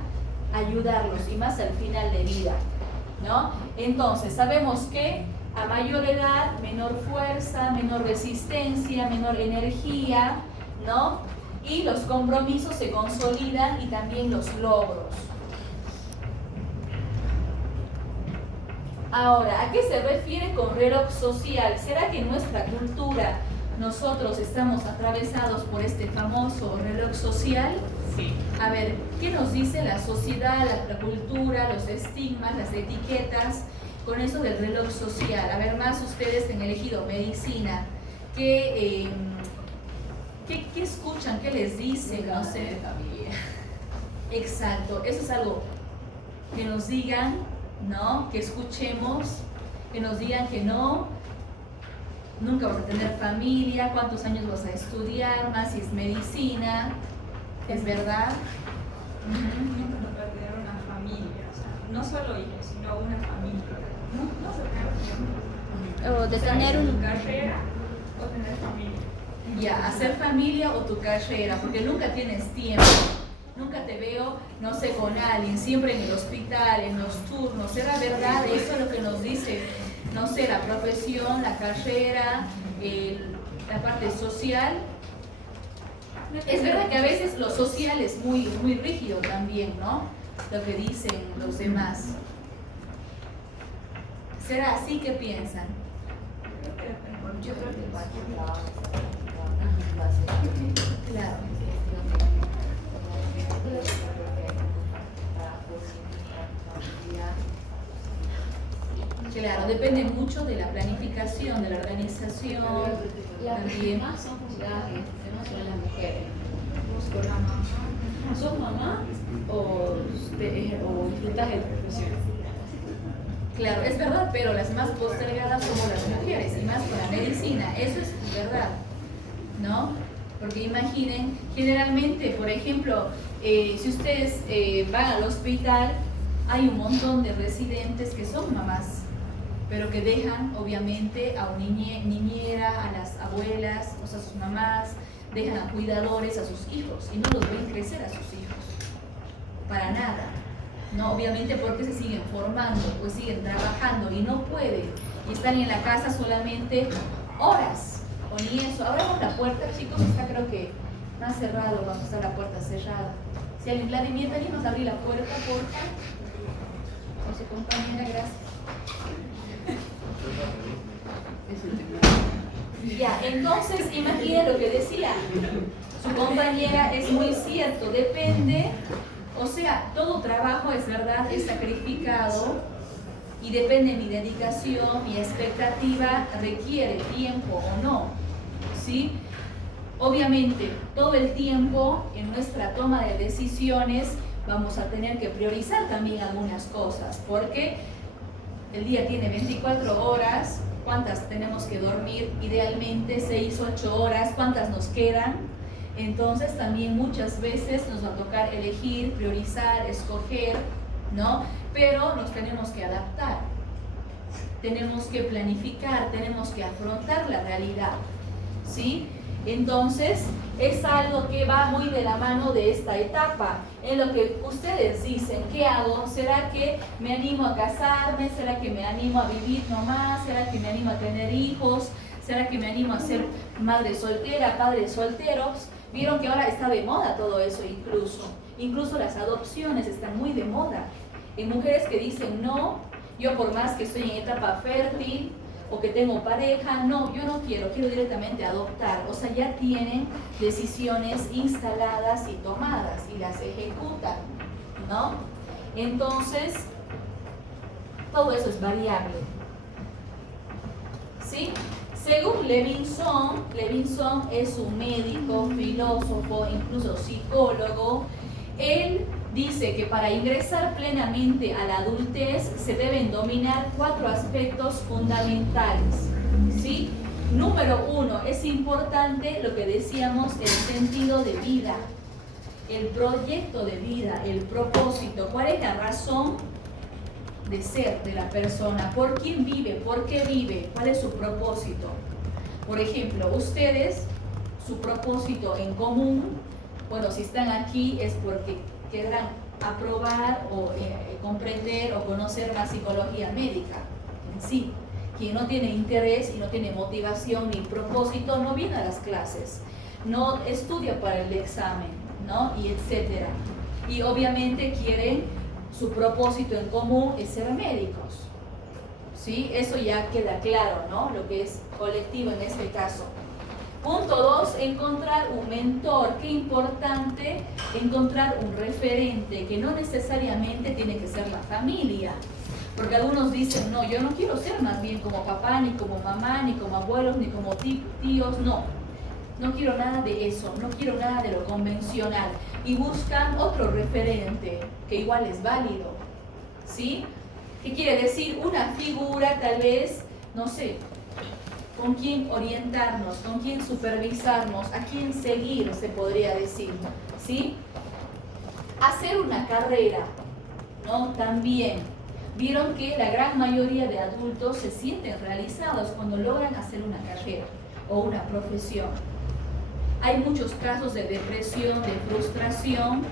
ayudarlos, y más al final de vida, ¿no? Entonces, sabemos que a mayor edad, menor fuerza, menor resistencia, menor energía, ¿no? Y los compromisos se consolidan y también los logros. Ahora, ¿a qué se refiere con reloj social? ¿Será que en nuestra cultura nosotros estamos atravesados por este famoso reloj social? Sí. A ver, ¿qué nos dice la sociedad, la cultura, los estigmas, las etiquetas con eso del reloj social? A ver, más ustedes han elegido medicina. ¿Qué escuchan? ¿Qué les dicen? No sé. Familia. Exacto, eso es algo que nos digan, ¿no? Que escuchemos, que nos digan que no, nunca vas a tener familia, cuántos años vas a estudiar, más si es medicina, ¿es verdad? Nunca nos va a tener una familia, o sea, no solo hijos, sino una familia. No se puede O de tener un... carrera o tener familia. Ya, hacer familia o tu carrera, porque nunca tienes tiempo. Nunca te veo, no sé, con alguien, siempre en el hospital, en los turnos. ¿Será verdad? Eso es lo que nos dice, no sé, la profesión, la carrera, la parte social. Es verdad que a veces lo social es muy rígido también, ¿no? Lo que dicen los demás. ¿Será así que piensan? Yo creo que cualquier trabajo Claro. Claro, depende mucho de la planificación, de la organización. Las También. más son juzgadas en este tema son las mujeres. Busco la mamá. ¿Sos mamá o disfrutas de tu profesión? Claro, es verdad, pero las más postergadas somos las mujeres, y más con la medicina, eso es verdad, ¿no? Porque imaginen, generalmente, por ejemplo, si ustedes van al hospital, hay un montón de residentes que son mamás, pero que dejan, obviamente, a una niñera, a las abuelas, o sea, a sus mamás, dejan a cuidadores a sus hijos, y no los ven crecer a sus hijos, para nada. No, obviamente porque se siguen formando, pues siguen trabajando y no pueden, y están en la casa solamente horas, o ni eso. Abramos la puerta, chicos, está creo que más cerrado, vamos a estar la puerta cerrada. Si alguien, Vladimir, venimos a abrir la puerta, porfa. Con su compañera, gracias. Ya, entonces imaginen lo que decía su compañera, es muy cierto, depende. O sea, todo trabajo, es verdad, es sacrificado y depende de mi dedicación, mi expectativa, requiere tiempo o no, ¿sí? Obviamente, todo el tiempo en nuestra toma de decisiones vamos a tener que priorizar también algunas cosas, porque el día tiene 24 horas, ¿cuántas tenemos que dormir? Idealmente 6, 8 horas, ¿cuántas nos quedan? Entonces también muchas veces nos va a tocar elegir, priorizar, escoger, ¿no? Pero nos tenemos que adaptar, tenemos que planificar, tenemos que afrontar la realidad, ¿sí? Entonces es algo que va muy de la mano de esta etapa, en lo que ustedes dicen, ¿qué hago? ¿Será que me animo a casarme? ¿Será que me animo a vivir nomás? ¿Será que me animo a tener hijos? ¿Será que me animo a ser madre soltera, padres solteros? Vieron que ahora está de moda todo eso incluso las adopciones están muy de moda. Hay mujeres que dicen, no, yo por más que estoy en etapa fértil o que tengo pareja, no, yo no quiero directamente adoptar. O sea, ya tienen decisiones instaladas y tomadas y las ejecutan, ¿no? Entonces, todo eso es variable, ¿sí? Según Levinson es un médico, filósofo, incluso psicólogo. Él dice que para ingresar plenamente a la adultez se deben dominar 4 aspectos fundamentales, ¿sí? Número 1, es importante lo que decíamos, el sentido de vida, el proyecto de vida, el propósito. ¿Cuál es la razón de ser de la persona? ¿Por quién vive? ¿Por qué vive? ¿Cuál es su propósito? Por ejemplo, ustedes, su propósito en común, bueno, si están aquí es porque querrán aprobar o comprender o conocer la psicología médica en sí. Quien no tiene interés y no tiene motivación ni propósito no viene a las clases, no estudia para el examen, ¿no? Y etcétera. Y obviamente quieren, su propósito en común es ser médicos, ¿sí? Eso ya queda claro, ¿no? Lo que es colectivo en este caso. Punto 2, encontrar un mentor. Qué importante encontrar un referente, que no necesariamente tiene que ser la familia. Porque algunos dicen, no, yo no quiero ser más bien como papá, ni como mamá, ni como abuelos, ni como tíos, no. No quiero nada de eso, no quiero nada de lo convencional. Y buscan otro referente, que igual es válido, ¿sí? ¿Qué quiere decir? Una figura tal vez, no sé, con quién orientarnos, con quién supervisarnos, a quién seguir, se podría decir, ¿sí? Hacer una carrera, ¿no? También, vieron que la gran mayoría de adultos se sienten realizados cuando logran hacer una carrera o una profesión. Hay muchos casos de depresión, de frustración,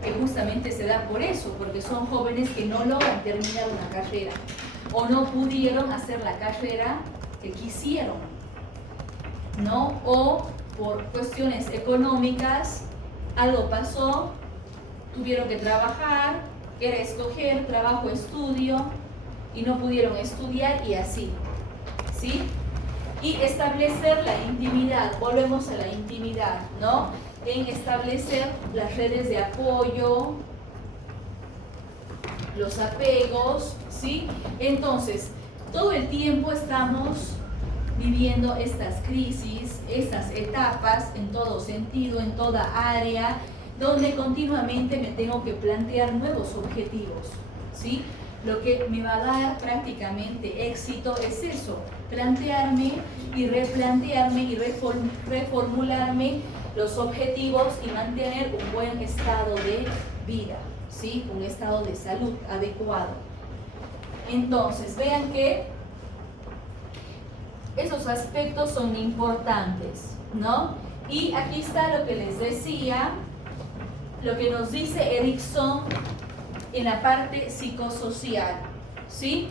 que justamente se da por eso, porque son jóvenes que no logran terminar una carrera o no pudieron hacer la carrera que quisieron, ¿no? O por cuestiones económicas, algo pasó, tuvieron que trabajar, era escoger trabajo, estudio, y no pudieron estudiar y así, ¿sí? Y establecer la intimidad, volvemos a la intimidad, ¿no? En establecer las redes de apoyo, los apegos, ¿sí? Entonces, todo el tiempo estamos viviendo estas crisis, estas etapas en todo sentido, en toda área, donde continuamente me tengo que plantear nuevos objetivos, ¿sí? Lo que me va a dar prácticamente éxito es eso, plantearme y replantearme y reformularme los objetivos y mantener un buen estado de vida, ¿sí? Un estado de salud adecuado. Entonces, vean que esos aspectos son importantes, ¿no? Y aquí está lo que les decía, lo que nos dice Erikson en la parte psicosocial, ¿sí?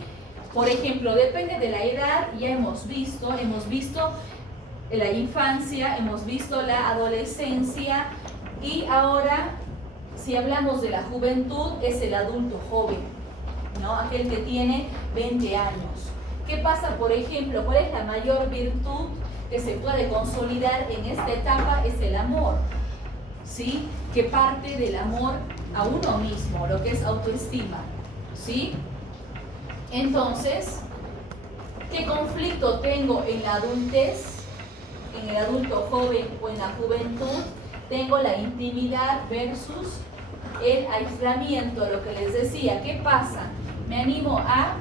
Por ejemplo, depende de la edad, ya hemos visto la infancia, hemos visto la adolescencia y ahora, si hablamos de la juventud, es el adulto joven, ¿no? Aquel que tiene 20 años. ¿Qué pasa, por ejemplo? ¿Cuál es la mayor virtud que se puede consolidar en esta etapa? Es el amor, ¿sí? Que parte del amor a uno mismo, lo que es autoestima, ¿sí? Entonces, ¿qué conflicto tengo en la adultez? en el adulto joven o en la juventud, tengo la intimidad versus el aislamiento, lo que les decía. ¿Qué pasa? Me animo a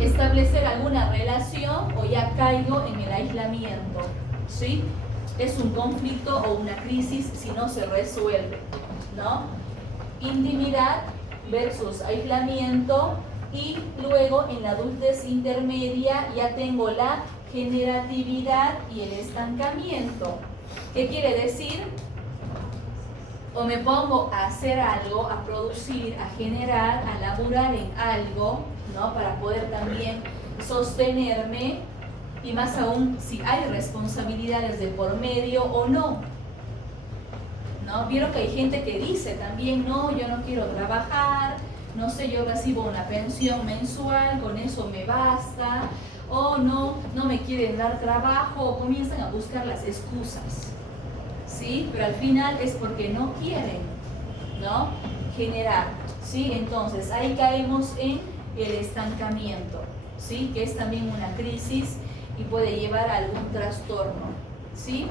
establecer alguna relación o ya caigo en el aislamiento, ¿sí? Es un conflicto o una crisis si no se resuelve, ¿no? Intimidad versus aislamiento, y luego en la adultez intermedia ya tengo la generatividad y el estancamiento. ¿Qué quiere decir? O me pongo a hacer algo, a producir, a generar, a laburar en algo, ¿no? Para poder también sostenerme, y más aún si hay responsabilidades de por medio o no. ¿No? Vieron que hay gente que dice también, no, yo no quiero trabajar, no sé, yo recibo una pensión mensual, con eso me basta, o no me quieren dar trabajo, o comienzan a buscar las excusas, ¿sí? Pero al final es porque no quieren, ¿no? Generar, ¿sí? Entonces ahí caemos en el estancamiento, ¿sí? Que es también una crisis y puede llevar a algún trastorno, ¿sí?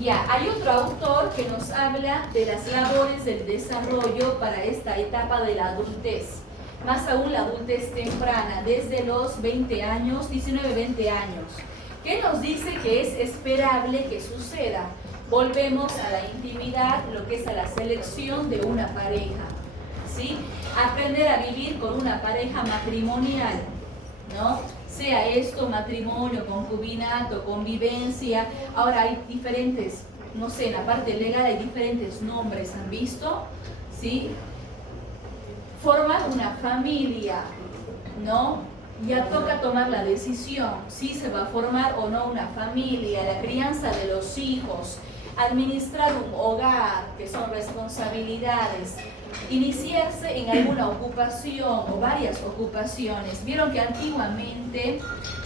Ya, hay otro autor que nos habla de las labores del desarrollo para esta etapa de la adultez, más aún la adultez temprana, desde los 20 años, 19, 20 años. ¿Qué nos dice que es esperable que suceda? Volvemos a la intimidad, lo que es a la selección de una pareja, ¿sí? Aprender a vivir con una pareja matrimonial, ¿no? Sea esto matrimonio, concubinato, convivencia. Ahora hay diferentes, no sé, en la parte legal hay diferentes nombres, ¿han visto? ¿Sí? Formar una familia, ¿no? Ya toca tomar la decisión, si se va a formar o no una familia, la crianza de los hijos, administrar un hogar, que son responsabilidades, iniciarse en alguna ocupación o varias ocupaciones. Vieron que antiguamente,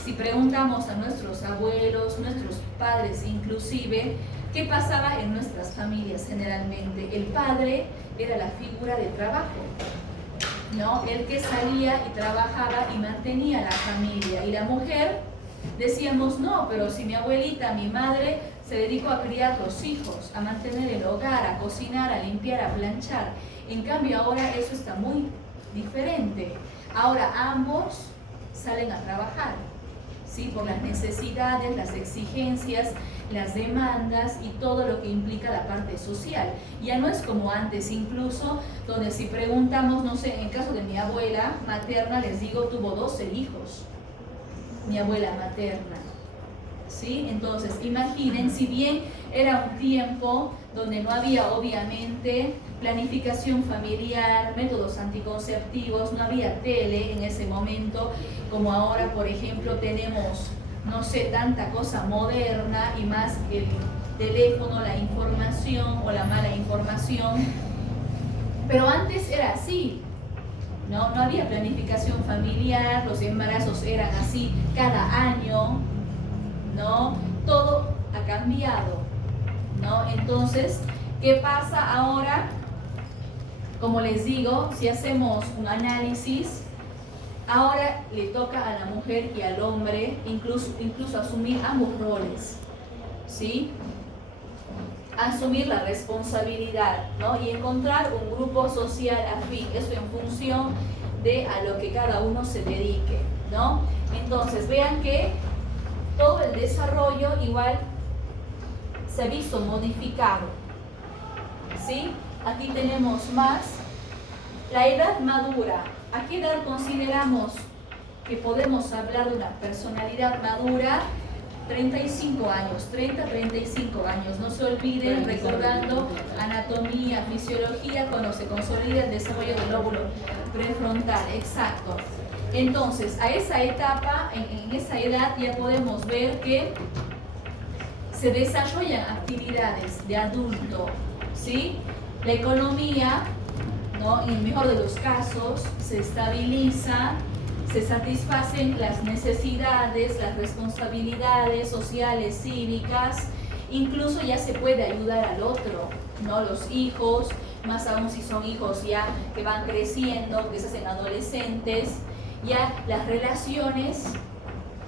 si preguntamos a nuestros abuelos, nuestros padres inclusive, ¿qué pasaba en nuestras familias generalmente? El padre era la figura de trabajo, ¿no? El que salía y trabajaba y mantenía la familia. Y la mujer, decíamos, no, pero si mi abuelita, mi madre, se dedicó a criar los hijos, a mantener el hogar, a cocinar, a limpiar, a planchar. En cambio ahora eso está muy diferente. Ahora ambos salen a trabajar, ¿sí? Por las necesidades, las exigencias, las demandas y todo lo que implica la parte social. Ya no es como antes, incluso, donde si preguntamos, no sé, en el caso de mi abuela materna, les digo, tuvo 12 hijos, mi abuela materna, ¿sí? Entonces, imaginen, si bien era un tiempo donde no había obviamente planificación familiar, métodos anticonceptivos, no había tele en ese momento, como ahora, por ejemplo, tenemos, no sé, tanta cosa moderna y más el teléfono, la información o la mala información. Pero antes era así, ¿no? No había planificación familiar, los embarazos eran así cada año, ¿no? Todo ha cambiado, ¿no? Entonces, ¿qué pasa ahora? Como les digo, si hacemos un análisis, ahora le toca a la mujer y al hombre incluso asumir ambos roles, ¿sí? Asumir la responsabilidad, ¿no? Y encontrar un grupo social afín, esto en función de a lo que cada uno se dedique, ¿no? Entonces, vean que todo el desarrollo igual se ha visto modificado, ¿sí? Aquí tenemos más la edad madura. ¿A qué edad consideramos que podemos hablar de una personalidad madura? 35 años, 30, 35 años. No se olviden, recordando anatomía, fisiología, cuando se consolida el desarrollo del lóbulo prefrontal. Exacto. Entonces, a esa etapa, en esa edad ya podemos ver que se desarrollan actividades de adulto, ¿sí? La economía, ¿no? En el mejor de los casos, se estabiliza, se satisfacen las necesidades, las responsabilidades sociales, cívicas, incluso ya se puede ayudar al otro, ¿no? Los hijos, más aún si son hijos ya que van creciendo, que se hacen adolescentes, ya las relaciones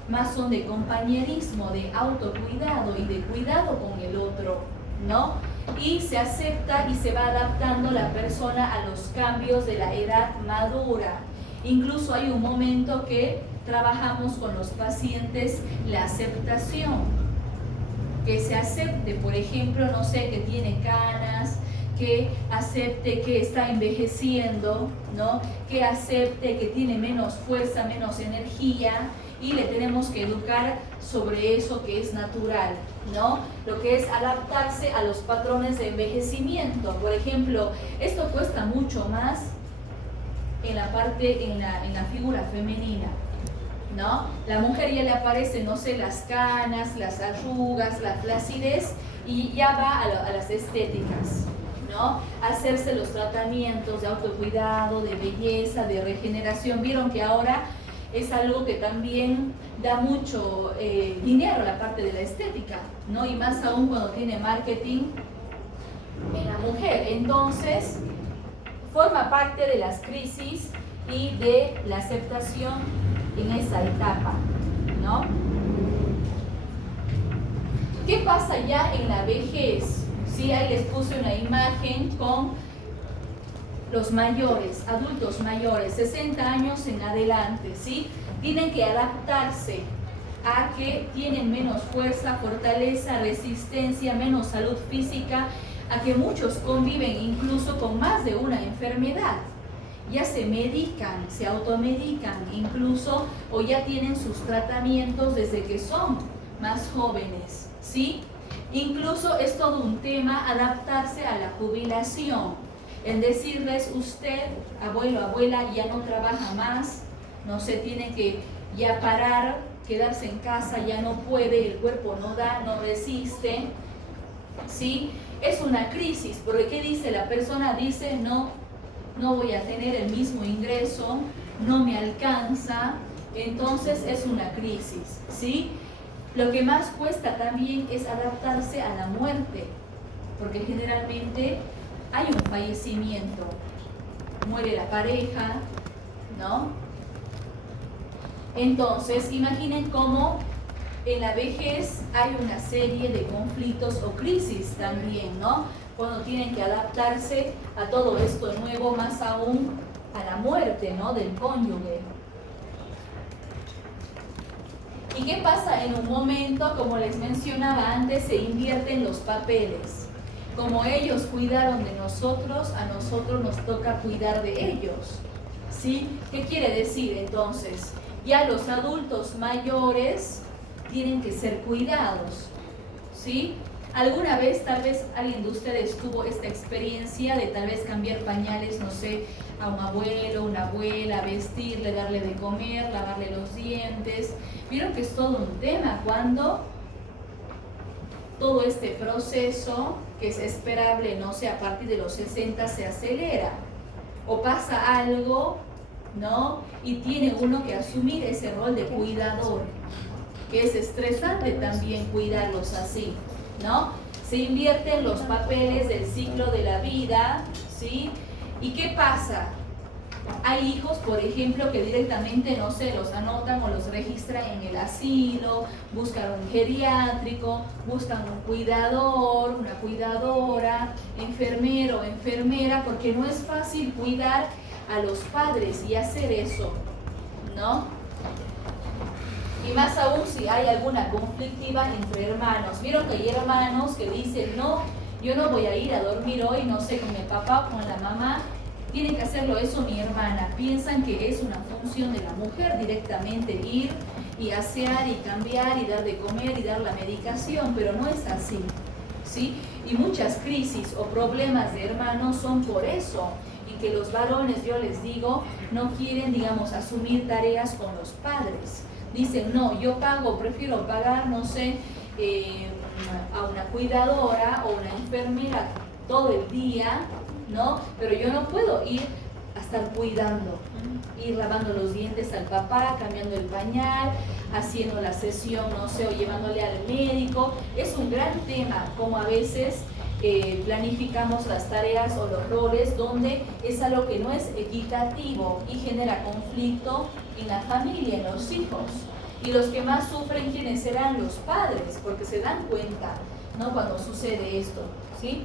más son de compañerismo, de autocuidado y de cuidado con el otro, ¿no? Y se acepta y se va adaptando la persona a los cambios de la edad madura. Incluso hay un momento que trabajamos con los pacientes la aceptación, que se acepte, por ejemplo, no sé, que tiene canas, que acepte que está envejeciendo, ¿no? Que acepte que tiene menos fuerza, menos energía, y le tenemos que educar sobre eso que es natural, ¿no? Lo que es adaptarse a los patrones de envejecimiento. Por ejemplo, esto cuesta mucho más en la parte, en la figura femenina, ¿no? La mujer ya le aparecen, no sé, las canas, las arrugas, la flacidez, y ya va a las estéticas, ¿no? Hacerse los tratamientos de autocuidado, de belleza, de regeneración. Vieron que ahora es algo que también da mucho dinero, la parte de la estética, ¿no? Y más aún cuando tiene marketing en la mujer. Entonces, forma parte de las crisis y de la aceptación en esa etapa, ¿no? ¿Qué pasa ya en la vejez? Sí, ahí les puse una imagen con los mayores, adultos mayores, 60 años en adelante, ¿sí? Tienen que adaptarse a que tienen menos fuerza, fortaleza, resistencia, menos salud física, a que muchos conviven incluso con más de una enfermedad. Ya se medican, se automedican incluso, o ya tienen sus tratamientos desde que son más jóvenes, ¿sí? Incluso es todo un tema adaptarse a la jubilación. En decirles, usted, abuelo, abuela, ya no trabaja más, no se tiene que ya parar, quedarse en casa, ya no puede, el cuerpo no da, no resiste, ¿sí? Es una crisis, porque ¿qué dice la persona? Dice, no voy a tener el mismo ingreso, no me alcanza, entonces es una crisis, ¿sí? Lo que más cuesta también es adaptarse a la muerte, porque generalmente hay un fallecimiento, muere la pareja, ¿no? Entonces, imaginen cómo en la vejez hay una serie de conflictos o crisis también, ¿no? Cuando tienen que adaptarse a todo esto nuevo, más aún a la muerte, ¿no? Del cónyuge. ¿Y qué pasa en un momento? Como les mencionaba antes, se invierten los papeles. Como ellos cuidaron de nosotros, a nosotros nos toca cuidar de ellos, ¿sí? ¿Qué quiere decir entonces? Ya los adultos mayores tienen que ser cuidados, ¿sí? ¿Alguna vez, tal vez, alguien de ustedes tuvo esta experiencia de tal vez cambiar pañales, no sé, a un abuelo, una abuela, vestirle, darle de comer, lavarle los dientes? Vieron que es todo un tema cuando todo este proceso que es esperable, no sé, a partir de los 60 se acelera o pasa algo, ¿no? Y tiene uno que asumir ese rol de cuidador, que es estresante también cuidarlos así, ¿no? Se invierten los papeles del ciclo de la vida, ¿sí? ¿Y qué pasa? Hay hijos, por ejemplo, que directamente, no sé, los anotan o los registran en el asilo, buscan un geriátrico, buscan un cuidador, una cuidadora, enfermero, enfermera, porque no es fácil cuidar a los padres y hacer eso, ¿no? Y más aún si hay alguna conflictiva entre hermanos. Vieron que hay hermanos que dicen, no, yo no voy a ir a dormir hoy, no sé, con el papá o con la mamá. Tiene que hacerlo eso mi hermana. Piensan que es una función de la mujer directamente ir y asear y cambiar y dar de comer y dar la medicación, pero no es así, ¿sí? Y muchas crisis o problemas de hermanos son por eso, y que los varones, yo les digo, no quieren, digamos, asumir tareas con los padres. Dicen, no, yo pago, prefiero pagar, no sé, a una cuidadora o una enfermera todo el día, ¿no? Pero yo no puedo ir a estar cuidando, ir lavando los dientes al papá, cambiando el pañal, haciendo la sesión, no sé, o llevándole al médico. Es un gran tema, como a veces planificamos las tareas o los roles donde es algo que no es equitativo y genera conflicto en la familia, en los hijos. Y los que más sufren, ¿quiénes serán? Los padres, porque se dan cuenta, ¿no?, cuando sucede esto, ¿sí?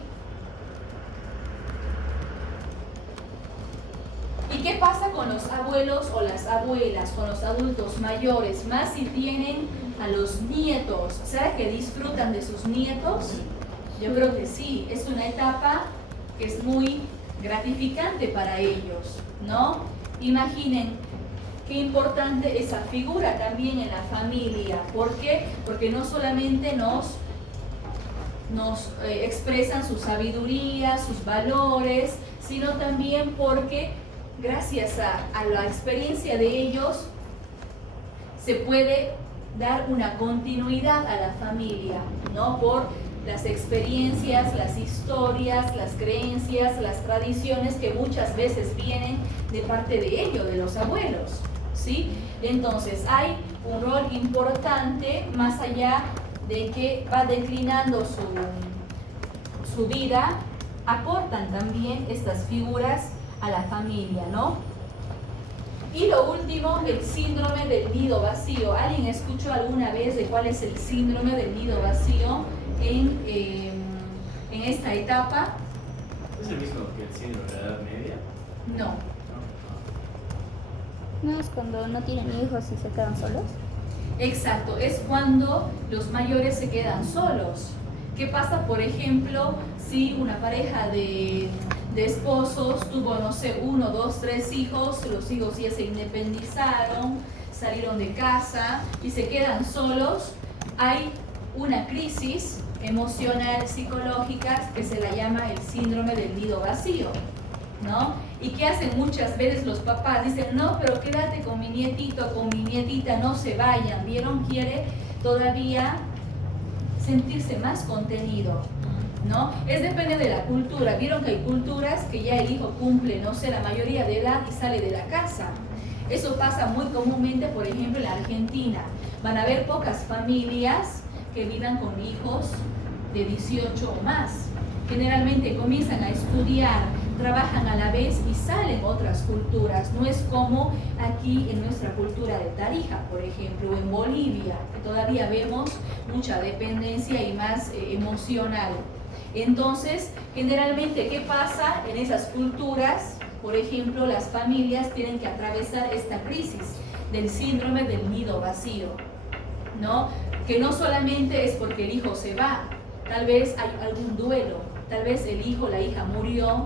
¿Y qué pasa con los abuelos o las abuelas, con los adultos mayores? Más si tienen a los nietos. ¿Será que disfrutan de sus nietos? Yo creo que sí. Es una etapa que es muy gratificante para ellos, ¿no? Imaginen qué importante esa figura también en la familia. ¿Por qué? Porque no solamente nos expresan su sabiduría, sus valores, sino también porque gracias a la experiencia de ellos se puede dar una continuidad a la familia, ¿no? Por las experiencias, las historias, las creencias, las tradiciones que muchas veces vienen de parte de ellos, de los abuelos, ¿sí? Entonces hay un rol importante, más allá de que va declinando su vida, aportan también estas figuras a la familia, ¿no? Y lo último, el síndrome del nido vacío. ¿Alguien escuchó alguna vez de cuál es el síndrome del nido vacío en esta etapa? ¿Es el mismo que el síndrome de la Edad Media? No. ¿No es cuando no tienen hijos y se quedan solos? Exacto, es cuando los mayores se quedan solos. ¿Qué pasa, por ejemplo, si una pareja de esposos tuvo, no sé, 1, 2, 3 hijos, los hijos ya se independizaron, salieron de casa y se quedan solos? Hay una crisis emocional, psicológica, que se la llama el síndrome del nido vacío, ¿no? ¿Y qué hacen muchas veces los papás? Dicen, no, pero quédate con mi nietito, con mi nietita, no se vayan. ¿Vieron? Quiere todavía sentirse más contenido, ¿no? Depende de la cultura. Vieron que hay culturas que ya el hijo cumple, no sé, la mayoría de edad y sale de la casa. Eso pasa muy comúnmente, por ejemplo, en la Argentina. Van a haber pocas familias que vivan con hijos de 18 o más. Generalmente comienzan a estudiar, trabajan a la vez y salen otras culturas. No es como aquí en nuestra cultura de Tarija, por ejemplo, o en Bolivia, que todavía vemos mucha dependencia y más emocional. Entonces, generalmente, ¿qué pasa en esas culturas? Por ejemplo, las familias tienen que atravesar esta crisis del síndrome del nido vacío, ¿no? Que no solamente es porque el hijo se va, tal vez hay algún duelo, tal vez el hijo, la hija murió,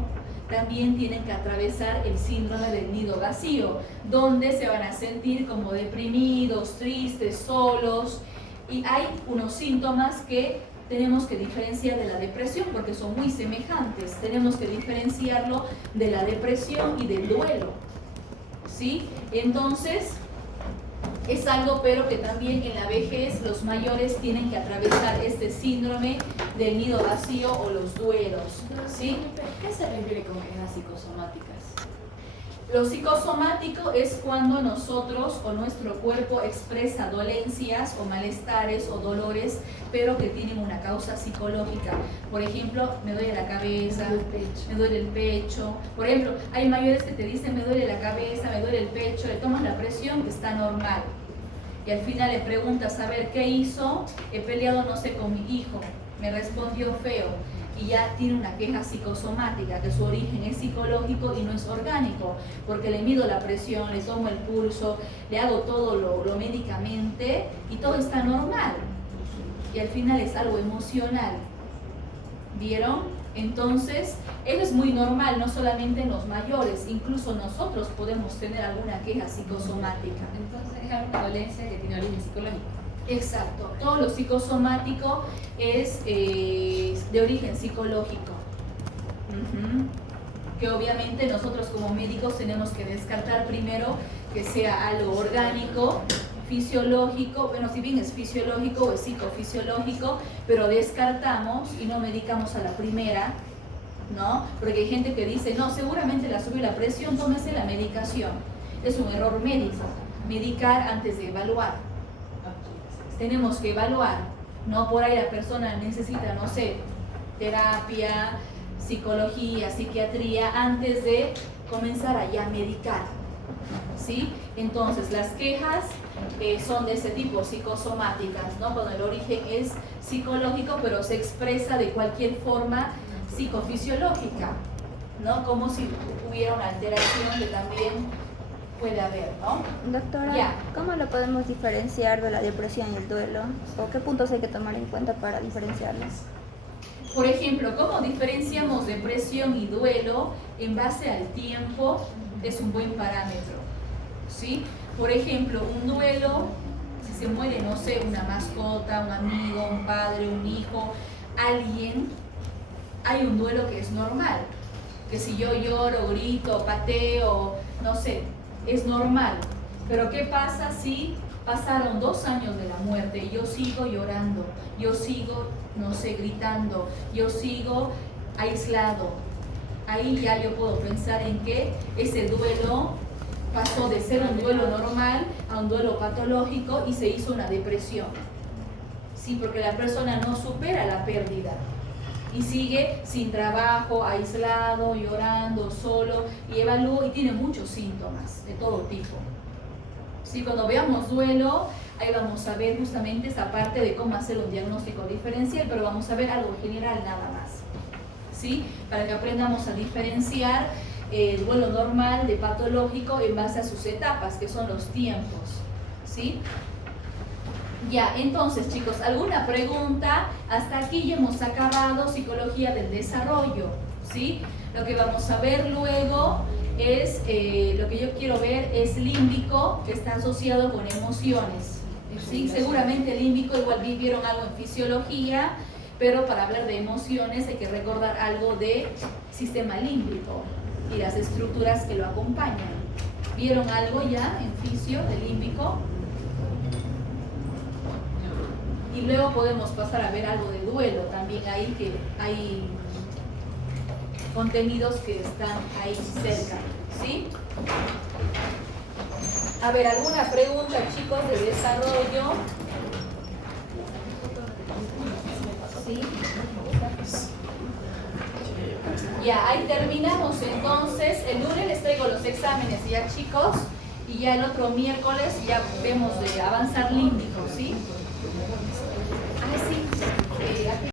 también tienen que atravesar el síndrome del nido vacío, donde se van a sentir como deprimidos, tristes, solos, y hay unos síntomas que tenemos que diferenciar de la depresión porque son muy semejantes. Tenemos que diferenciarlo de la depresión y del duelo, ¿sí? Entonces, es algo, pero que también en la vejez los mayores tienen que atravesar este síndrome del nido vacío o los duelos, ¿sí? ¿Qué se refiere con quejas psicosomáticas? Lo psicosomático es cuando nosotros o nuestro cuerpo expresa dolencias o malestares o dolores, pero que tienen una causa psicológica. Por ejemplo, me duele la cabeza, me duele el pecho. Por ejemplo, hay mayores que te dicen, me duele la cabeza, me duele el pecho, le tomas la presión, que está normal. Y al final le preguntas, a ver, ¿qué hizo? He peleado, no sé, con mi hijo, me respondió feo. Y ya tiene una queja psicosomática, que su origen es psicológico y no es orgánico, porque le mido la presión, le tomo el pulso, le hago todo lo médicamente y todo está normal. Y al final es algo emocional. ¿Vieron? Entonces, eso es muy normal, no solamente en los mayores, incluso nosotros podemos tener alguna queja psicosomática. Entonces es alguna dolencia que tiene origen psicológico. Exacto, todo lo psicosomático es de origen psicológico. Que obviamente nosotros como médicos tenemos que descartar primero que sea algo orgánico, fisiológico, bueno, si bien es fisiológico o es psicofisiológico, pero descartamos y no medicamos a la primera, ¿no? Porque hay gente que dice, no, seguramente la subió la presión, tómese la medicación. Es un error médico, medicar antes de evaluar. Tenemos que evaluar, no por ahí la persona necesita, no sé, terapia, psicología, psiquiatría, antes de comenzar a ya medicar, ¿sí? Entonces, las quejas son de ese tipo, psicosomáticas, ¿no? Cuando el origen es psicológico, pero se expresa de cualquier forma psicofisiológica, ¿no? Como si hubiera una alteración que también puede haber, ¿no? Doctora, Ya. ¿cómo lo podemos diferenciar de la depresión y el duelo? ¿O qué puntos hay que tomar en cuenta para diferenciarlos? Por ejemplo, ¿cómo diferenciamos depresión y duelo? En base al tiempo es un buen parámetro, ¿sí? Por ejemplo, un duelo, si se muere, no sé, una mascota, un amigo, un padre, un hijo, alguien, hay un duelo que es normal, que si yo lloro, grito, pateo, no sé, es normal. Pero ¿qué pasa si pasaron 2 años de la muerte y yo sigo llorando, yo sigo, no sé, gritando, yo sigo aislado? Ahí ya yo puedo pensar en que ese duelo pasó de ser un duelo normal a un duelo patológico y se hizo una depresión. Sí, porque la persona no supera la pérdida y sigue sin trabajo, aislado, llorando, solo, y evalúa y tiene muchos síntomas de todo tipo. Sí, cuando veamos duelo, ahí vamos a ver justamente esa parte de cómo hacer un diagnóstico diferencial, pero vamos a ver algo general nada más, ¿sí? Para que aprendamos a diferenciar el duelo normal de patológico en base a sus etapas, que son los tiempos, ¿sí? Ya, entonces chicos, ¿alguna pregunta? Hasta aquí ya hemos acabado psicología del desarrollo, ¿sí? Lo que vamos a ver luego es, lo que yo quiero ver es límbico, que está asociado con emociones, ¿sí? Seguramente límbico igual vieron algo en fisiología, pero para hablar de emociones hay que recordar algo de sistema límbico y las estructuras que lo acompañan. ¿Vieron algo ya en fisio de límbico? Y luego podemos pasar a ver algo de duelo también ahí, que hay contenidos que están ahí cerca, ¿sí? A ver, ¿alguna pregunta, chicos, de desarrollo? ¿Sí? Ya, ahí terminamos entonces. El lunes les traigo los exámenes ya, chicos, y ya el otro miércoles ya vemos de avanzar límbico, ¿sí? Ah, sí.